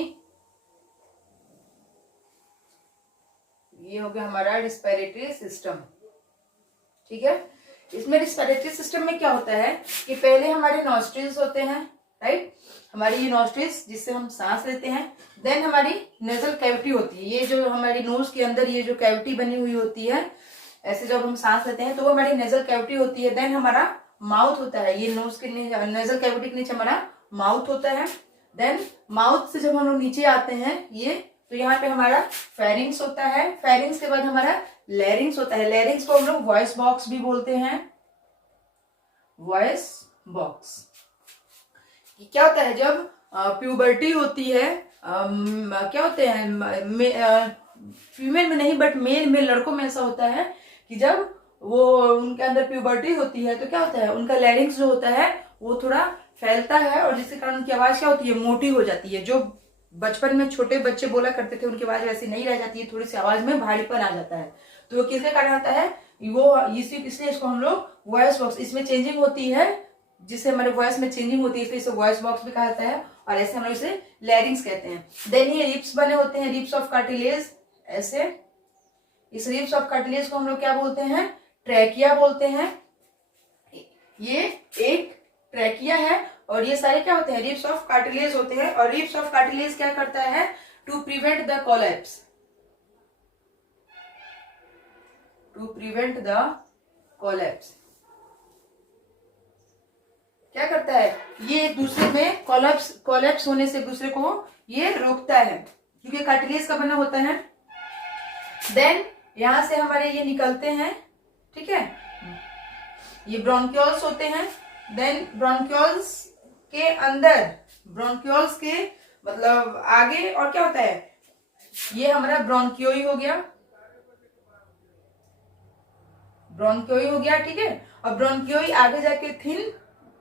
ये हो गया हमारा रिस्पिरेटरी सिस्टम, ठीक है। इसमें रिस्पिरेटरी सिस्टम में क्या होता है कि पहले हमारे नॉस्ट्रिल्स होते हैं, राइट। हमारी ये नॉस्ट्रिल्स जिससे हम सांस लेते हैं। देन हमारी नेजल कैविटी होती है, ये जो हमारी नोज के अंदर ये जो कैविटी बनी हुई होती है, ऐसे जब हम सांस लेते हैं तो वो हमारी नेजल कैविटी होती है। देन हमारा माउथ होता है, ये नोज के नेजल कैविटी के नीचे हमारा माउथ होता है। देन माउथ से जब हम लोग नीचे आते हैं ये, तो यहाँ पे हमारा फेरिंग्स होता है। फेरिंग्स के बाद हमारा लैरिंग्स होता है। लैरिंग्स को हम लोग वॉइस बॉक्स भी बोलते हैं, वॉइस बॉक्स। क्या होता है जब प्यूबर्टी होती है, क्या होते हैं फीमेल में नहीं बट मेल में, लड़कों में ऐसा होता है कि जब वो उनके अंदर प्यूबर्टी होती है तो क्या होता है, उनका लैरिंग्स जो होता है वो थोड़ा फैलता है और जिसके कारण उनकी आवाज क्या होती है? मोटी हो जाती है। जो बचपन में छोटे बच्चे बोला करते थे उनकी आवाज वैसी नहीं रह जाती है, थोड़ी सी आवाज में भारीपन आ जाता है। तो वो किसके कारण आता है? वो इसलिए इसको हम लोग वॉइस बॉक्स, इसमें चेंजिंग होती है जिससे हमारे वॉइस में चेंजिंग होती है, इसलिए इसे वॉइस बॉक्स भी कहा जाता है। और ऐसे हम लोग इसे लैरिंग्स कहते हैं। देन ये रिप्स बने होते हैं, रिप्स ऑफ कार्टिलेज। ऐसे इस रिप्स ऑफ कार्टिलेज को हम लोग क्या बोलते हैं? ट्रैकिया बोलते हैं। ये एक ट्रैकिया है और ये सारे क्या होते हैं? रिप्स ऑफ कार्टिलेज होते हैं। और रिप्स ऑफ कार्टिलेज क्या करता है? To prevent the collapse, to prevent the collapse क्या करता है? ये एक दूसरे में कोलैप्स होने से दूसरे को ये रोकता है क्योंकि कार्टिलेज का बना होता है। देन यहां से हमारे ये निकलते हैं, ठीक है, ये ब्रोंक्यूल्स होते हैं। देन ब्रोंक्यूल्स के अंदर, ब्रोंक्यूल्स के मतलब आगे और क्या होता है? ये हमारा ब्रोंकियोई हो गया, ब्रोंकियोई हो गया, ठीक है। और ब्रोंकियोई आगे जाके थिन,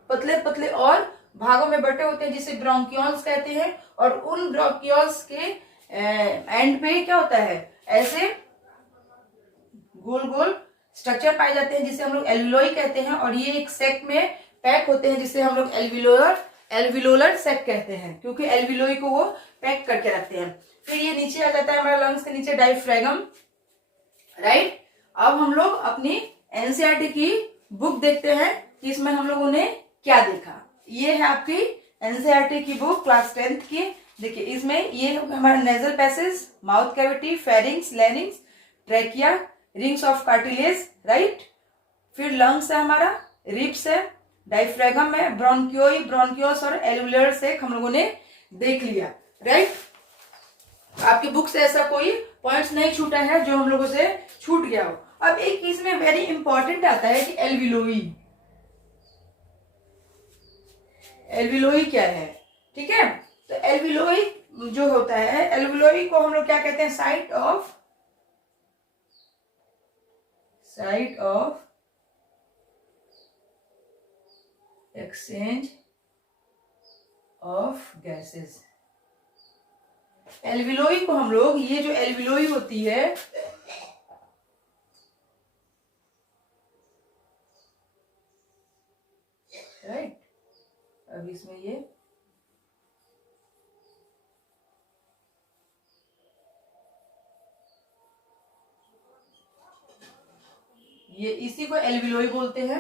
पतले पतले और भागों में बटे होते हैं जिसे ब्रोंक्यूल्स कहते हैं। और उन ब्रोंक्यूल्स के एंड पे क्या होता है? ऐसे गोल गोल स्ट्रक्चर पाए जाते हैं जिसे हम लोग एल्विलोई कहते हैं। और ये एक सेक में पैक होते हैं जिसे हम लोग एल्विलोलर सेक कहते हैं, क्योंकि एल्विलोई को वो पैक करके रखते हैं। फिर ये नीचे आ जाता है हमारा लंग्स के नीचे डायफ्रैगम, राइट। अब हम लोग अपनी एनसीईआरटी की बुक देखते हैं कि इसमें हम लोगों ने क्या देखा। ये है आपकी एनसीईआरटी की बुक क्लास 10th की। देखिए इसमें ये हमारा nasal passage, mouth cavity, pharynx, लैरिंग्स, trachea, rings of cartilage, right. फिर लंग्स है हमारा, रिब्स है, डायफ्रैगम है, ब्रोंकियोई, ब्रोंकियोस और एल्वियोलर सेक हम लोगों ने देख लिया, राइट। आपकी बुक से ऐसा कोई पॉइंट्स नहीं छूटा है जो हम लोगों से छूट गया हो। अब एक इसमें वेरी इंपॉर्टेंट आता है कि एल्विलोई, एल्विलोई क्या है, ठीक है। तो एल्विलोई जो होता है, एल्विलोई को हम लोग क्या कहते हैं, site of exchange of gases. Alveoli को हम लोग, ये जो एल्विलोई होती है, राइट, अब इसमें ये इसी को एल्विलोई बोलते हैं,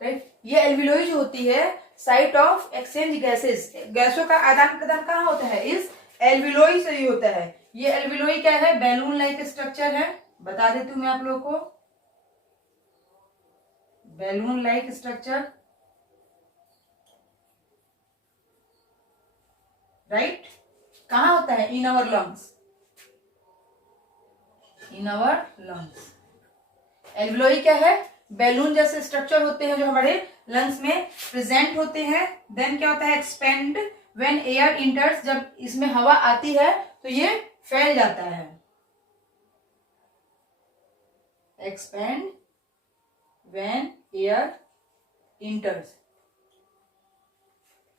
राइट। ये एल्विलोई जो होती है साइट ऑफ एक्सचेंज गैसेस, गैसों का आदान प्रदान कहाँ होता है, इस एल्विलोई से ही होता है। ये एल्विलोई क्या है, बैलून लाइक स्ट्रक्चर है, बता देती हूँ मैं आप लोगों को, बैलून लाइक स्ट्रक्चर, राइट। कहाँ होता है, in our lungs, in our lungs. Alveoli क्या है, बैलून जैसे स्ट्रक्चर होते हैं जो हमारे लंग्स में प्रेजेंट होते हैं। देन क्या होता है, एक्सपेंड व्हेन एयर इंटर्स, जब इसमें हवा आती है तो ये फैल जाता है, expand when air इंटर्स,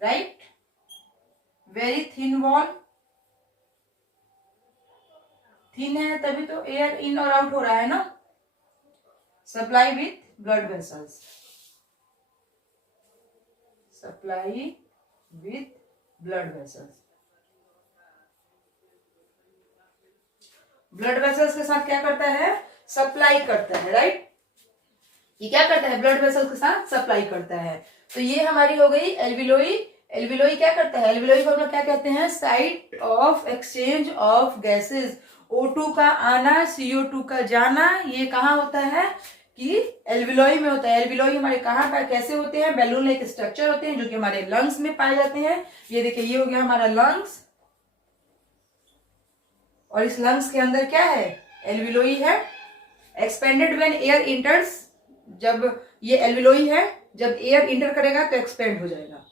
right. Very thin wall, thin है तभी तो एयर इन और आउट हो रहा है ना। Supply with blood vessels, supply with blood vessels, blood vessels के साथ क्या करता है, सप्लाई करता है, राइट। ये क्या करता है, ब्लड वेसल्स के साथ सप्लाई करता है। तो ये हमारी हो गई एल्विलोई। एल्विलोई क्या करता है, एल्विलोई को हम लोग क्या कहते हैं, site of exchange of gases. O2 का आना, CO2 का जाना, ये कहाँ होता है कि एल्विलोई में होता है। एल्विलोई हमारे कहाँ पर कैसे होते हैं, बैलून लाइक स्ट्रक्चर होते हैं जो कि हमारे लंग्स में पाए जाते हैं। ये देखिए, ये हो गया हमारा लंग्स, और इस लंग्स के अंदर क्या है, एल्विलोई है। एक्सपेंडेड व्हेन एयर इंटर्स, जब ये एल्विलोई है, जब एयर इंटर करेगा तो एक्सपेंड हो जाएगा,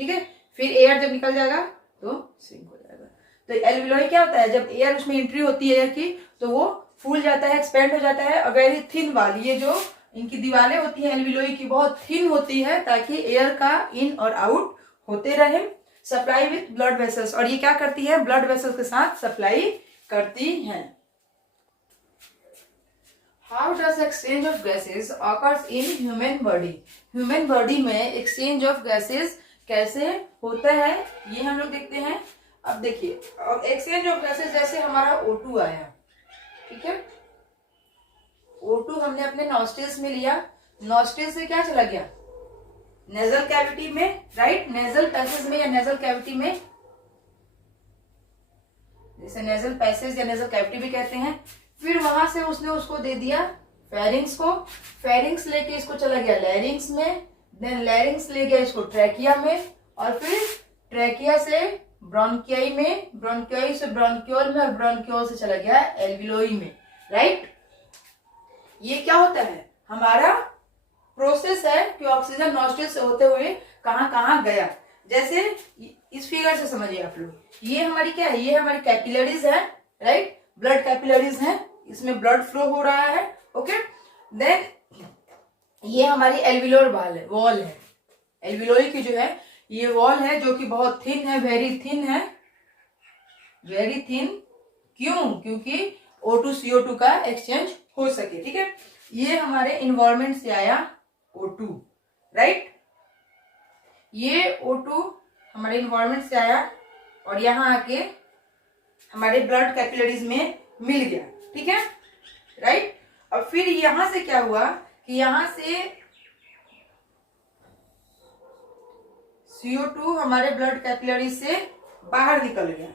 ठीक है। फिर एयर जब निकल जाएगा तो सिंक हो जाएगा। तो एल्विलोई क्या होता है, जब एयर उसमें एंट्री होती है एयर की तो वो फूल जाता है, एक्सपेंड हो जाता है। और वेरी थिन वाल, ये जो इनकी दीवारें होती है एल्विलोई की, बहुत थिन होती है ताकि एयर का इन और आउट होते रहे। सप्लाई विथ ब्लड वेसल्स, और ये क्या करती है, ब्लड वेसल्स के साथ सप्लाई करती हैं। How does exchange of gases occurs in human body. Human body में एक्सचेंज ऑफ गैसेस कैसे होता है, ये हम लोग देखते हैं। अब देखिए, एक्सचेंज ऑफ गैसेस, जैसे हमारा O2 आया, ठीक है, O2 हमने अपने नॉस्ट्रिल्स में लिया, नॉस्ट्रिल से क्या चला गया, नेजल कैविटी में, राइट। नेजल पैसेज में या नेजल कैविटी में, जैसे नेजल पैसेज या नेजल कैविटी भी कहते हैं। फिर वहां से उसने उसको दे दिया फेरिंग्स को, फेरिंग्स लेके इसको चला गया लैरिंग्स में, देन लैरिंग्स ले गया इसको ट्रैकिया में, और फिर ट्रैकिया से ब्रोंकियाई में, ब्रोंकियाई से ब्रोंक्योल में, और ब्रोंक्योल से चला गया एल्विलोई में, राइट। ये क्या होता है, हमारा प्रोसेस है कि ऑक्सीजन नॉस्ट्रिल से होते हुए कहाँ कहाँ गया। जैसे इस फिगर से समझिए आप लोग, ये हमारी क्या है, ये हमारी कैपिलरीज है, राइट, ब्लड कैपिलरीज है, इसमें ब्लड फ्लो हो रहा है, ओके। देन ये हमारी एल्विलोर वॉल है, एल्विलोई की जो है ये वॉल है जो कि बहुत थिन है, वेरी थिन है, वेरी थिन। क्यों, क्योंकि O2 CO2 का एक्सचेंज हो सके, ठीक है। ये हमारे इन्वायरमेंट से आया O2, राइट। ये O2 हमारे इन्वायरमेंट से आया और यहाँ आके हमारे ब्लड कैपिलरीज में मिल गया, ठीक है, राइट। और फिर यहां से क्या हुआ कि यहां से CO2 हमारे ब्लड कैपिलरी से बाहर निकल गया,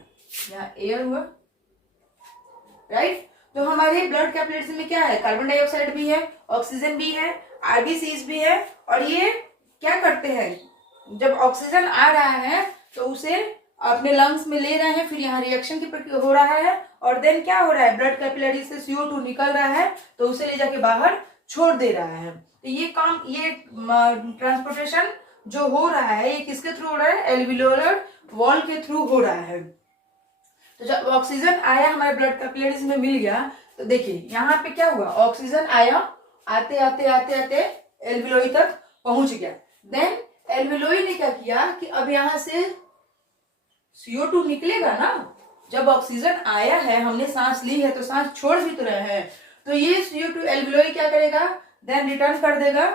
यहाँ एयर हुआ, राइट। तो हमारे ब्लड कैपिलरीज में क्या है, कार्बन डाइऑक्साइड भी है, ऑक्सीजन भी है, आरबीसीज भी है। और ये क्या करते हैं, जब ऑक्सीजन आ रहा है तो उसे अपने लंग्स में ले रहे हैं, फिर यहाँ रिएक्शन की प्रक्रिया हो रहा है, और देन क्या हो रहा है, ब्लड कैपिलरी से CO2 निकल रहा है तो उसे ले जाके बाहर छोड़ दे रहा है। तो ये काम, ये ट्रांसपोर्टेशन जो हो रहा है ये किसके थ्रू हो रहा है, एल्वियोलर वॉल के थ्रू हो रहा है। तो जब ऑक्सीजन आया हमारे ब्लड कैपिलरीज में मिल गया, तो देखिए यहाँ पे क्या हुआ, ऑक्सीजन आया, आते आते आते आते एल्वियोलाई तक पहुंच गया। देन एल्वियोलाई ने क्या किया कि अब यहाँ से CO2 निकलेगा ना, जब ऑक्सीजन आया है, हमने सांस ली है तो सांस छोड़ भी तो रहे हैं, तो ये CO2 एल्वियोलाई क्या करेगा, देन रिटर्न कर देगा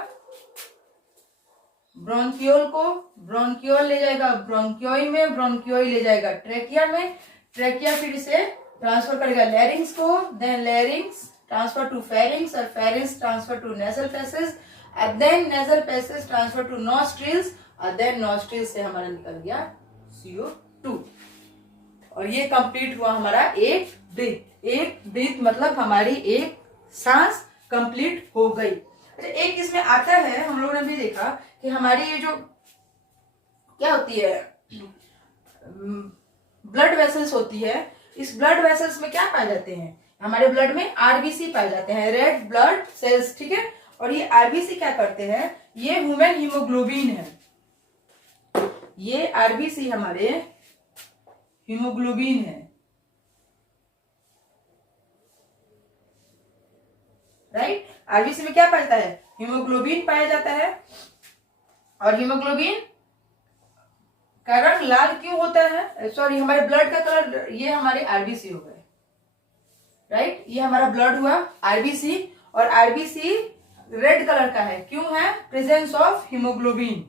ब्रोंकियोल को, ब्रोंकियोल ले जाएगा ब्रोंकियोई में, ब्रोंकियोई ले जाएगा ट्रेकिया में, ट्रेकिया फिर इसे ट्रांसफर करेगा लैरिंग्स को, then larynx transfer to pharynx और pharynx transfer to nasal passage, and then nasal passage transfer to nostrils, और देन नॉस्ट्रिल्स से हमारा निकल गया CO2। और ये कंप्लीट हुआ हमारा एक ब्रीथ। एक ब्रीथ मतलब हमारी एक सांस कंप्लीट हो गई। अच्छा, एक इसमें आता है, हम लोगों ने भी देखा कि हमारी ये जो क्या होती है ब्लड वेसल्स होती है, इस ब्लड वेसल्स में क्या पाए जाते हैं, हमारे ब्लड में RBC पाए जाते हैं, रेड ब्लड सेल्स, ठीक है। और ये RBC क्या करते हैं, ये ह्यूमन हीमोग्लोबिन है, ये RBC हमारे हीमोग्लोबिन है, राइट। RBC में क्या पाया है, हीमोग्लोबिन पाया जाता है। और हीमोग्लोबिन का रंग लाल क्यों होता है, सॉरी हमारे ब्लड का कलर, ये हमारे RBC हो गए, राइट। ये हमारा ब्लड हुआ RBC, और RBC रेड कलर का है, क्यों है, presence of haemoglobin,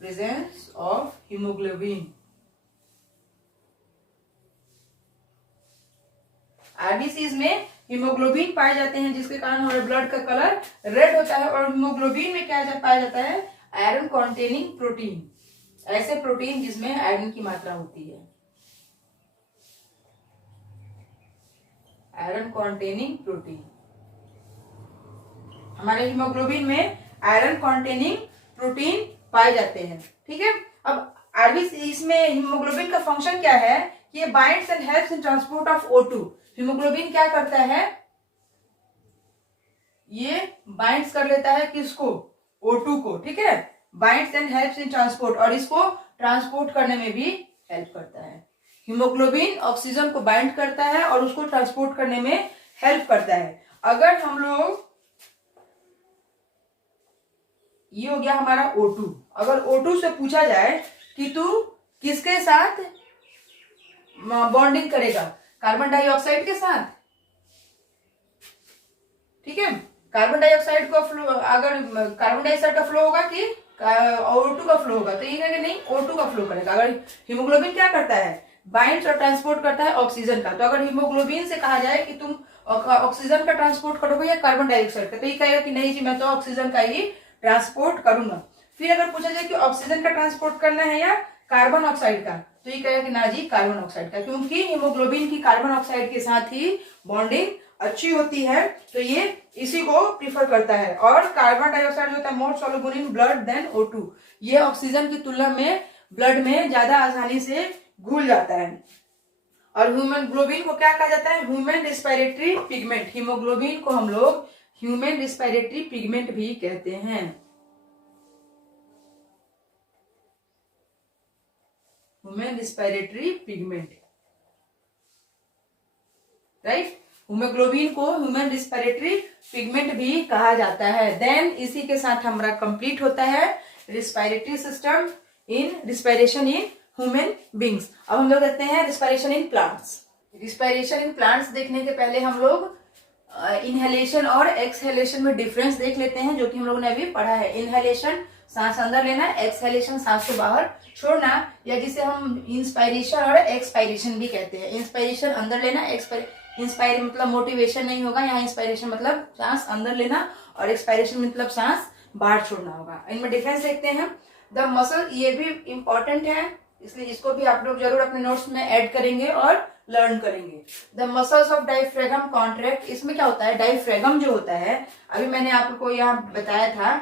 presence of haemoglobin. RBCs में हीमोग्लोबिन पाए जाते हैं, जिसके कारण हमारे ब्लड का कलर रेड होता है। और हीमोग्लोबिन में क्या पाया जाता है, आयरन कॉन्टेनिंग प्रोटीन, ऐसे प्रोटीन जिसमें आयरन की मात्रा होती है, आयरन कॉन्टेनिंग प्रोटीन। हमारे हीमोग्लोबिन में आयरन कॉन्टेनिंग प्रोटीन पाए जाते हैं, ठीक है। अब RBC इसमें हीमोग्लोबिन का फंक्शन क्या है कि ये binds and helps in transport of O2। Haemoglobin क्या करता है, ये बाइंड्स कर लेता है किसको, O2 को, ठीक है, binds and helps in transport, और इसको ट्रांसपोर्ट करने में भी हेल्प करता है। हीमोग्लोबिन ऑक्सीजन को बाइंड करता है और उसको ट्रांसपोर्ट करने में हेल्प करता है। अगर हम लोग, ये हो गया हमारा O2, अगर O2 से पूछा जाए कि तू किसके साथ बॉन्डिंग करेगा, कार्बन डाइऑक्साइड के साथ, ठीक है। कार्बन डाइऑक्साइड का फ्लो, अगर कार्बन डाइऑक्साइड का फ्लो होगा कि O2 का फ्लो होगा, तो ये कहेंगे नहीं O2 का फ्लो करेगा। अगर हीमोग्लोबिन क्या करता है, बाइंड्स और ट्रांसपोर्ट करता है ऑक्सीजन का, तो अगर हीमोग्लोबिन से कहा जाए कि तुम ऑक्सीजन का ट्रांसपोर्ट करोगे या कार्बन डाइऑक्साइड का, तो ये कहेगा कि नहीं जी मैं तो ऑक्सीजन का ही ट्रांसपोर्ट करूंगा। फिर अगर पूछा जाए कि ऑक्सीजन का ट्रांसपोर्ट करना है या कार्बन ऑक्साइड का, तो ये कहेगा कि ना जी कार्बन ऑक्साइड का, क्योंकि हीमोग्लोबिन की कार्बन ऑक्साइड के साथ ही बॉन्डिंग अच्छी होती है, तो ये इसी को प्रीफर करता है। और कार्बन डाइऑक्साइड जो होता है more soluble in blood than O2, ये ऑक्सीजन की तुलना में ब्लड में ज्यादा आसानी से घुल जाता है। और हीमोग्लोबिन को क्या कहा जाता है, ह्यूमन रिस्पिरेटरी पिगमेंट। हीमोग्लोबिन को हम लोग ह्यूमन रिस्पिरेटरी पिगमेंट भी कहते हैं, human respiratory pigment, right. Haemoglobin को ह्यूमन रिस्पिरेटरी पिगमेंट भी कहा जाता है। देन इसी के साथ हमारा कंप्लीट होता है respiratory system in respiration in human beings. अब हम लोग देखते हैं respiration in plants. Respiration in plants देखने के पहले हम लोग इनहेलेशन और एक्सहेलेशन में डिफरेंस देख लेते हैं, जो कि हम लोगों ने अभी पढ़ा है। इनहेलेशन सांस अंदर लेना, एक्सहेलेशन सांस को बाहर छोड़ना, या जिसे हम इंस्पायरेशन और एक्सपायरेशन भी कहते हैं। इंस्पायरेशन अंदर लेना, इंस्पायर मतलब मोटिवेशन नहीं होगा, यहाँ इंस्पायरेशन मतलब सांस अंदर लेना और एक्सपायरेशन मतलब सांस बाहर छोड़ना होगा। इनमें डिफरेंस देखते हैं। द मसल, ये भी इंपॉर्टेंट है, इसलिए इसको भी आप लोग जरूर अपने नोट्स में ऐड करेंगे और लर्न करेंगे। The muscles of diaphragm contract. इसमें क्या होता है, डायफ्रागम जो होता है, अभी मैंने आपको यहाँ बताया था,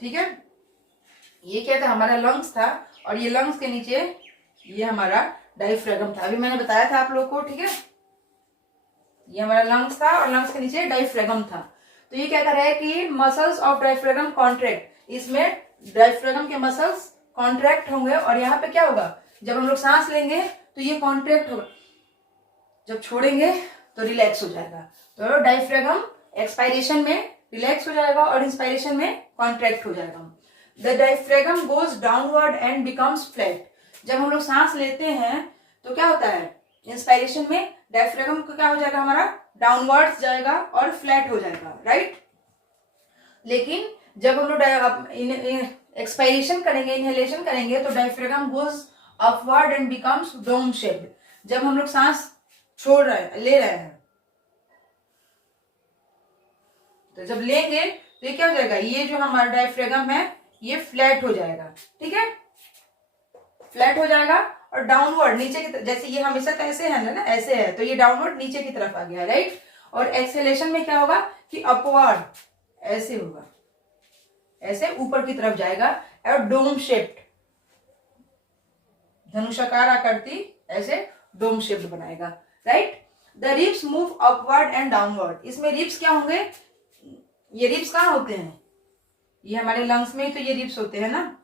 ठीक है। ये क्या था, हमारा लंग्स था, और ये लंग्स के नीचे ये हमारा डायफ्रागम था, अभी मैंने बताया था आप लोग को, ठीक है। ये हमारा लंग्स था और लंग्स के नीचे डायफ्रागम था। तो ये क्या कर रहा है कि मसल्स ऑफ डायफ्रागम कॉन्ट्रैक्ट, इसमें डायफ्रागम के मसल्स कॉन्ट्रैक्ट होंगे और यहाँ पे क्या होगा, जब हम लोग सांस लेंगे तो ये कॉन्ट्रैक्ट होगा, जब छोड़ेंगे तो रिलैक्स हो जाएगा। तो डायफ्रागम एक्सपायरेशन में रिलैक्स हो जाएगा और इंस्पायरेशन में कॉन्ट्रैक्ट हो जाएगा। The diaphragm goes downward and becomes flat. जब हम लोग सांस लेते हैं तो क्या होता है, इंस्पायरेशन में डायफ्रागम को क्या हो जाएगा, हमारा डाउनवर्ड्स जाएगा और फ्लैट हो जाएगा, राइट। लेकिन जब हम लोग एक्सपायरेशन करेंगे, इनहेलेशन करेंगे, तो diaphragm goes upward and becomes dome shaped. जब हम लोग सांस छोड़ रहे हैं, ले रहे हैं, तो जब लेंगे तो ये क्या हो जाएगा, ये जो हमारा डायफ्रागम है ये फ्लैट हो जाएगा, ठीक है, फ्लैट हो जाएगा और डाउनवर्ड नीचे की, जैसे ये हमेशा तो ऐसे है ना, ऐसे है, तो ये डाउनवर्ड नीचे की तरफ आ गया, राइट। और एक्सेलेशन में क्या होगा कि अपवर्ड ऐसे होगा, ऐसे ऊपर की तरफ जाएगा और डोम शेप्ड, धनुषाकार आकृति ऐसे डोम शेप्ड बनाएगा, right. The ribs move upward and downward. इसमें रिब्स क्या होंगे, ये रिब्स कहाँ होते हैं, ये हमारे लंग्स में ही तो ये रिब्स होते हैं ना,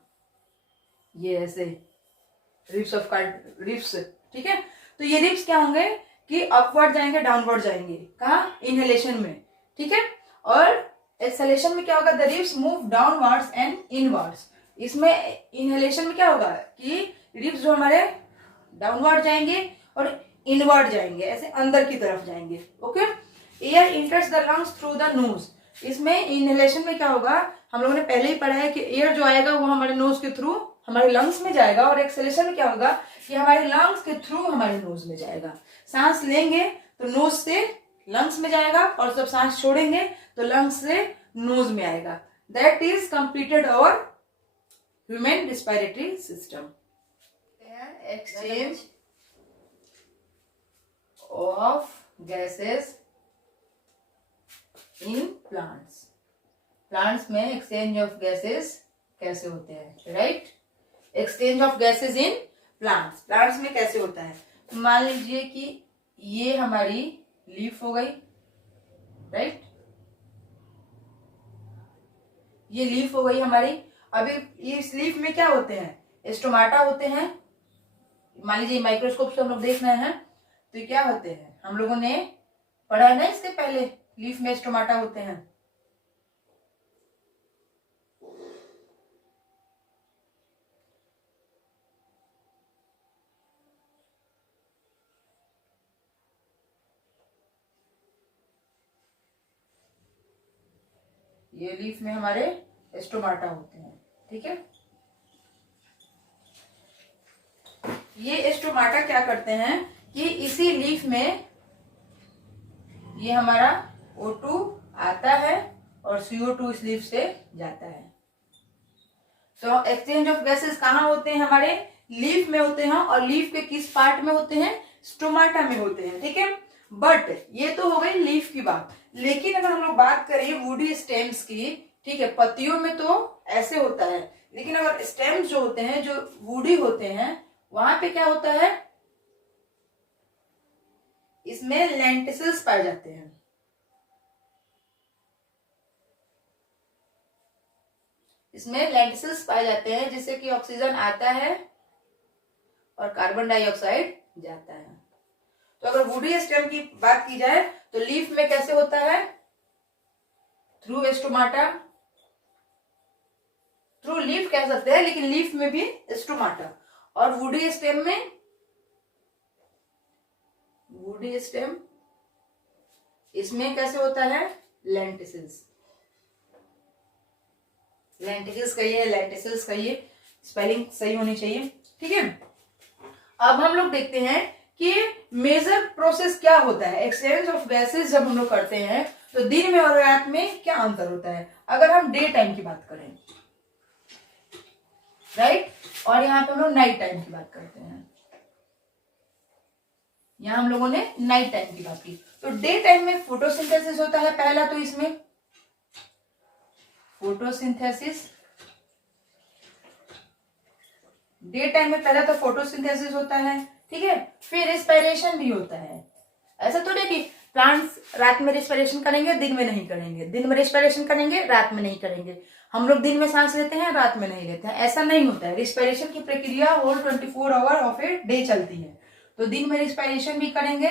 ये ऐसे रिब्स ऑफ रिब्स, ठीक है। तो ये रिब्स क्या होंगे कि अपवर्ड जाएंगे, डाउनवर्ड जाएंगे, कहाँ, इनहेलेशन में, ठीक है। और एक्सहेलेशन में क्या होगा, the ribs move downwards and inwards. इसमें इनहेलेशन में क्या होगा कि रिब्स जो हमारे डाउनवर्ड जाएंगे और इनवर्ड जाएंगे, ऐसे अंदर की तरफ जाएंगे, okay. Air इंटर्स the lungs through the nose. इसमें इनहेलेशन में क्या होगा, हम लोगों ने पहले ही पढ़ा है कि एयर जो आएगा वो हमारे नोज के थ्रू हमारे लंग्स में जाएगा, और एक्सहेलेशन में क्या होगा कि हमारे लंग्स के थ्रू हमारे नोज में जाएगा। सांस लेंगे तो नोज से लंग्स में जाएगा और जब सांस छोड़ेंगे तो लंग्स से नोज में आएगा। That is completed our human respiratory system. Exchange of gases in plants. Plants में एक्सचेंज ऑफ गैसेस कैसे होते हैं, right. Exchange of gases in plants, plants में कैसे होता है। मान लीजिए कि ये हमारी लीफ हो गई, राइट, ये लीफ हो गई हमारी। अभी इस लीफ में क्या होते हैं, स्टोमाटा होते हैं। मान लीजिए माइक्रोस्कोप से हम लोग देख रहे हैं तो ये क्या होते हैं, हम लोगों ने पढ़ा है ना इसके पहले, लीफ में स्टोमाटा होते हैं। ये लीफ में हमारे स्टोमाटा होते हैं, ठीक है। ये स्टोमाटा क्या करते हैं कि इसी लीफ में ये हमारा O2 आता है और CO2 इस लीफ से जाता है। तो एक्सचेंज ऑफ गैसेस कहाँ होते हैं, हमारे लीफ में होते हैं, और लीफ के किस पार्ट में होते हैं, स्टोमाटा में होते हैं, ठीक है। बट ये तो हो गई लीफ की बात, लेकिन अगर हम लोग बात करें वुडी स्टेम्स की, ठीक है, पत्तियों में तो ऐसे होता है, लेकिन अगर स्टेम्स जो होते हैं, जो वुडी होते हैं, वहां पे क्या होता है, इसमें लेंटिसल्स पाए जाते हैं। इसमें लेंटिसल्स पाए जाते हैं जिससे कि ऑक्सीजन आता है और कार्बन डाइऑक्साइड जाता है। तो अगर वुडी स्टेम की बात की जाए तो लीफ में कैसे होता है, थ्रू स्टोमाटा, थ्रू लीफ कह सकते हैं, लेकिन लीफ में भी स्टोमाटा। और वुडी स्टेम में, वुडी स्टेम, इसमें कैसे होता है, लेंटिसल्स। लेंटिसल्स कहिए, लेंटिसल्स कहिए, स्पेलिंग सही होनी चाहिए, ठीक है। अब हम लोग देखते हैं कि मेजर प्रोसेस क्या होता है, एक्सचेंज ऑफ गैसेस जब हम लोग करते हैं तो दिन में और रात में क्या अंतर होता है। अगर हम डे टाइम की बात करें, राइट, और यहाँ पे हम लोग नाइट टाइम की बात करते हैं, यहाँ हम लोगों ने नाइट टाइम की बात की। तो डे टाइम में फोटोसिंथेसिस होता है पहला, तो इसमें फोटोसिंथेसिस, डे टाइम में पहला तो फोटोसिंथेसिस होता है, ठीक है। फिर रेस्पिरेशन भी होता है। ऐसा तो नहीं कि प्लांट्स रात में रिस्पिरेशन करेंगे, दिन में नहीं करेंगे, दिन में रिस्पिरेशन करेंगे, रात में नहीं करेंगे। हम लोग दिन में सांस लेते हैं, रात में नहीं लेते हैं, ऐसा नहीं होता है। रिस्पिरेशन की प्रक्रिया whole 24 hour of a day चलती है। तो दिन में रिस्पिरेशन भी करेंगे,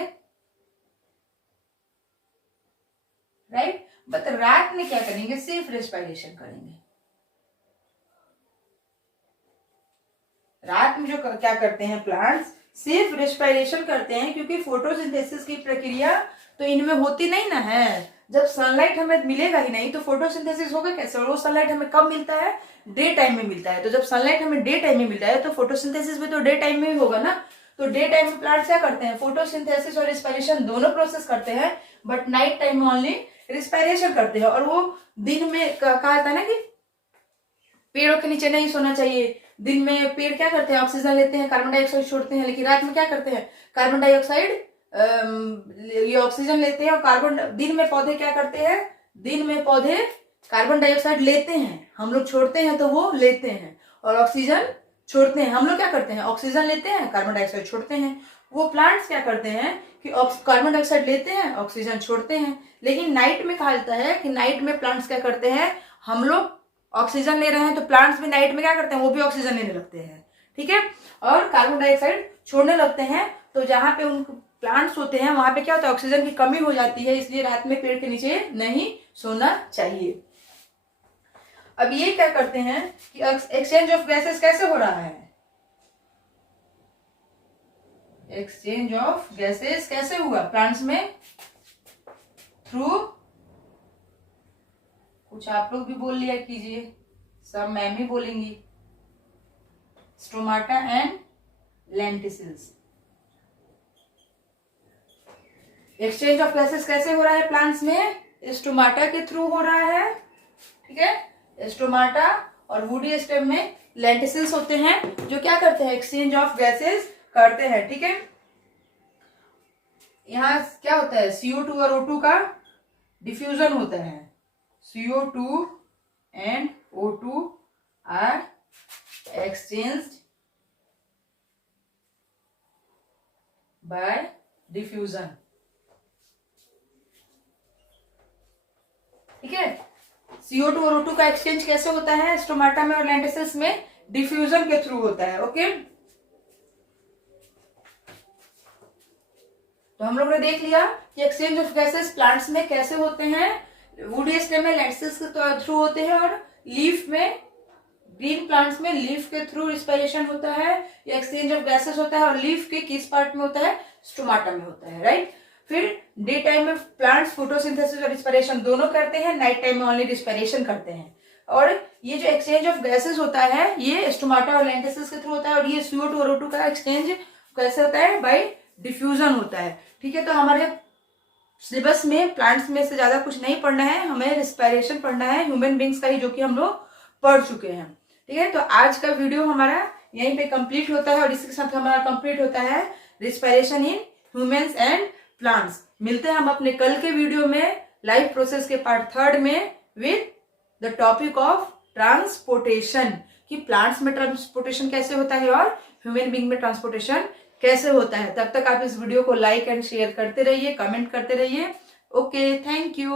राइट, बट रात में क्या करेंगे, सिर्फ रिस्पिरेशन करेंगे। रात में जो क्या करते हैं प्लांट्स, सिर्फ रिस्पिरेशन करते हैं, क्योंकि फोटोसिंथेसिस की प्रक्रिया तो इनमें होती नहीं ना है। जब सनलाइट हमें मिलेगा ही नहीं तो फोटोसिंथेसिस होगा कैसे? और वो सनलाइट हमें कब मिलता है? डे टाइम में मिलता है। तो जब सनलाइट हमें डे टाइम में मिलता है तो फोटोसिंथेसिस भी तो डे टाइम में ही होगा ना। तो डे टाइम में प्लांट्स क्या करते हैं, फोटोसिंथेसिस और रिस्पिरेशन दोनों प्रोसेस करते हैं, बट नाइट टाइम में ओनली रिस्पिरेशन करते हैं। और वो दिन में कहा था ना कि पेड़ों के नीचे नहीं सोना चाहिए। दिन में पेड़ क्या करते हैं, ऑक्सीजन लेते हैं, कार्बन डाइऑक्साइड छोड़ते हैं, लेकिन रात में क्या करते हैं, कार्बन डाइऑक्साइड ये ऑक्सीजन लेते हैं और कार्बन, दिन में पौधे क्या करते हैं, दिन में पौधे कार्बन डाइऑक्साइड लेते हैं, हम लोग छोड़ते हैं तो वो लेते हैं, और ऑक्सीजन छोड़ते हैं। हम लोग क्या करते हैं, ऑक्सीजन लेते हैं, कार्बन डाइऑक्साइड छोड़ते हैं। वो प्लांट्स क्या करते हैं कि कार्बन डाइऑक्साइड लेते हैं, ऑक्सीजन छोड़ते हैं। लेकिन नाइट में कहा जाता है कि नाइट में प्लांट्स क्या करते हैं, हम लोग ऑक्सीजन ले रहे हैं तो प्लांट्स भी नाइट में क्या करते हैं, वो भी ऑक्सीजन लेने लगते हैं, ठीक है, और कार्बन डाइऑक्साइड छोड़ने लगते हैं। तो जहां पे उन प्लांट्स होते हैं वहां पे क्या होता है, ऑक्सीजन की कमी हो जाती है, इसलिए रात में पेड़ के नीचे नहीं सोना चाहिए। अब ये क्या करते हैं कि एक्सचेंज ऑफ गैसेस कैसे हो रहा है, एक्सचेंज ऑफ गैसेस कैसे हुआ प्लांट्स में, थ्रू, कुछ आप लोग भी बोल लिया कीजिए, सब मैम ही बोलेंगी, stomata and lenticels. Exchange of gases कैसे हो रहा है प्लांट्स में, स्टोमाटा के थ्रू हो रहा है, ठीक है, स्टोमाटा, और वुडी स्टेम में लेंटिसिल्स होते हैं जो क्या करते हैं, एक्सचेंज ऑफ गैसेस करते हैं, ठीक है। यहाँ क्या होता है, CO2 और O2 का डिफ्यूजन होता है, CO2 and O2 are exchanged by diffusion, ठीक है। CO2 और O2 का एक्सचेंज कैसे होता है, स्टोमाटा में और लेंटिसिल्स में डिफ्यूजन के थ्रू होता है, ओके। तो हम लोग ने देख लिया कि एक्सचेंज ऑफ गैसेस प्लांट्स में कैसे होते हैं, वुडी स्टेम में लेंटिसिल्स के थ्रू होते हैं, और लीफ में, ग्रीन प्लांट्स में लीफ के थ्रू रिस्पिरेशन होता है, या एक्सचेंज ऑफ गैसेस होता है, और लीफ के किस पार्ट में होता है, स्टोमाटा में होता है, राइट। फिर डे टाइम में प्लांट्स फोटोसिंथेसिस और रिस्पिरेशन दोनों करते हैं, नाइट टाइम में ओनली रिस्पिरेशन करते हैं। और ये जो एक्सचेंज ऑफ गैसेस होता है ये स्टोमाटा और लेंटिसिल्स के थ्रू होता है, और ये CO2 और O2 का एक्सचेंज कैसे होता है, बाय डिफ्यूजन होता है, ठीक है। तो हमारे सिलेबस में प्लांट्स में से ज्यादा कुछ नहीं पढ़ना है, हमें रिस्पिरेशन पढ़ना है ह्यूमन बींग्स का ही, जो कि हम लोग पढ़ चुके हैं, ठीक है। तो आज का वीडियो हमारा यहीं पे कंप्लीट होता है, और इसके साथ हमारा कंप्लीट होता है respiration in humans and plants. मिलते हैं हम अपने कल के वीडियो में लाइफ प्रोसेस के पार्ट 3 में with the topic of transportation, कि प्लांट्स में ट्रांसपोर्टेशन कैसे होता है और ह्यूमन बींग में ट्रांसपोर्टेशन कैसे होता है। तब तक आप इस वीडियो को लाइक एंड शेयर करते रहिए, कमेंट करते रहिए। Okay, thank you.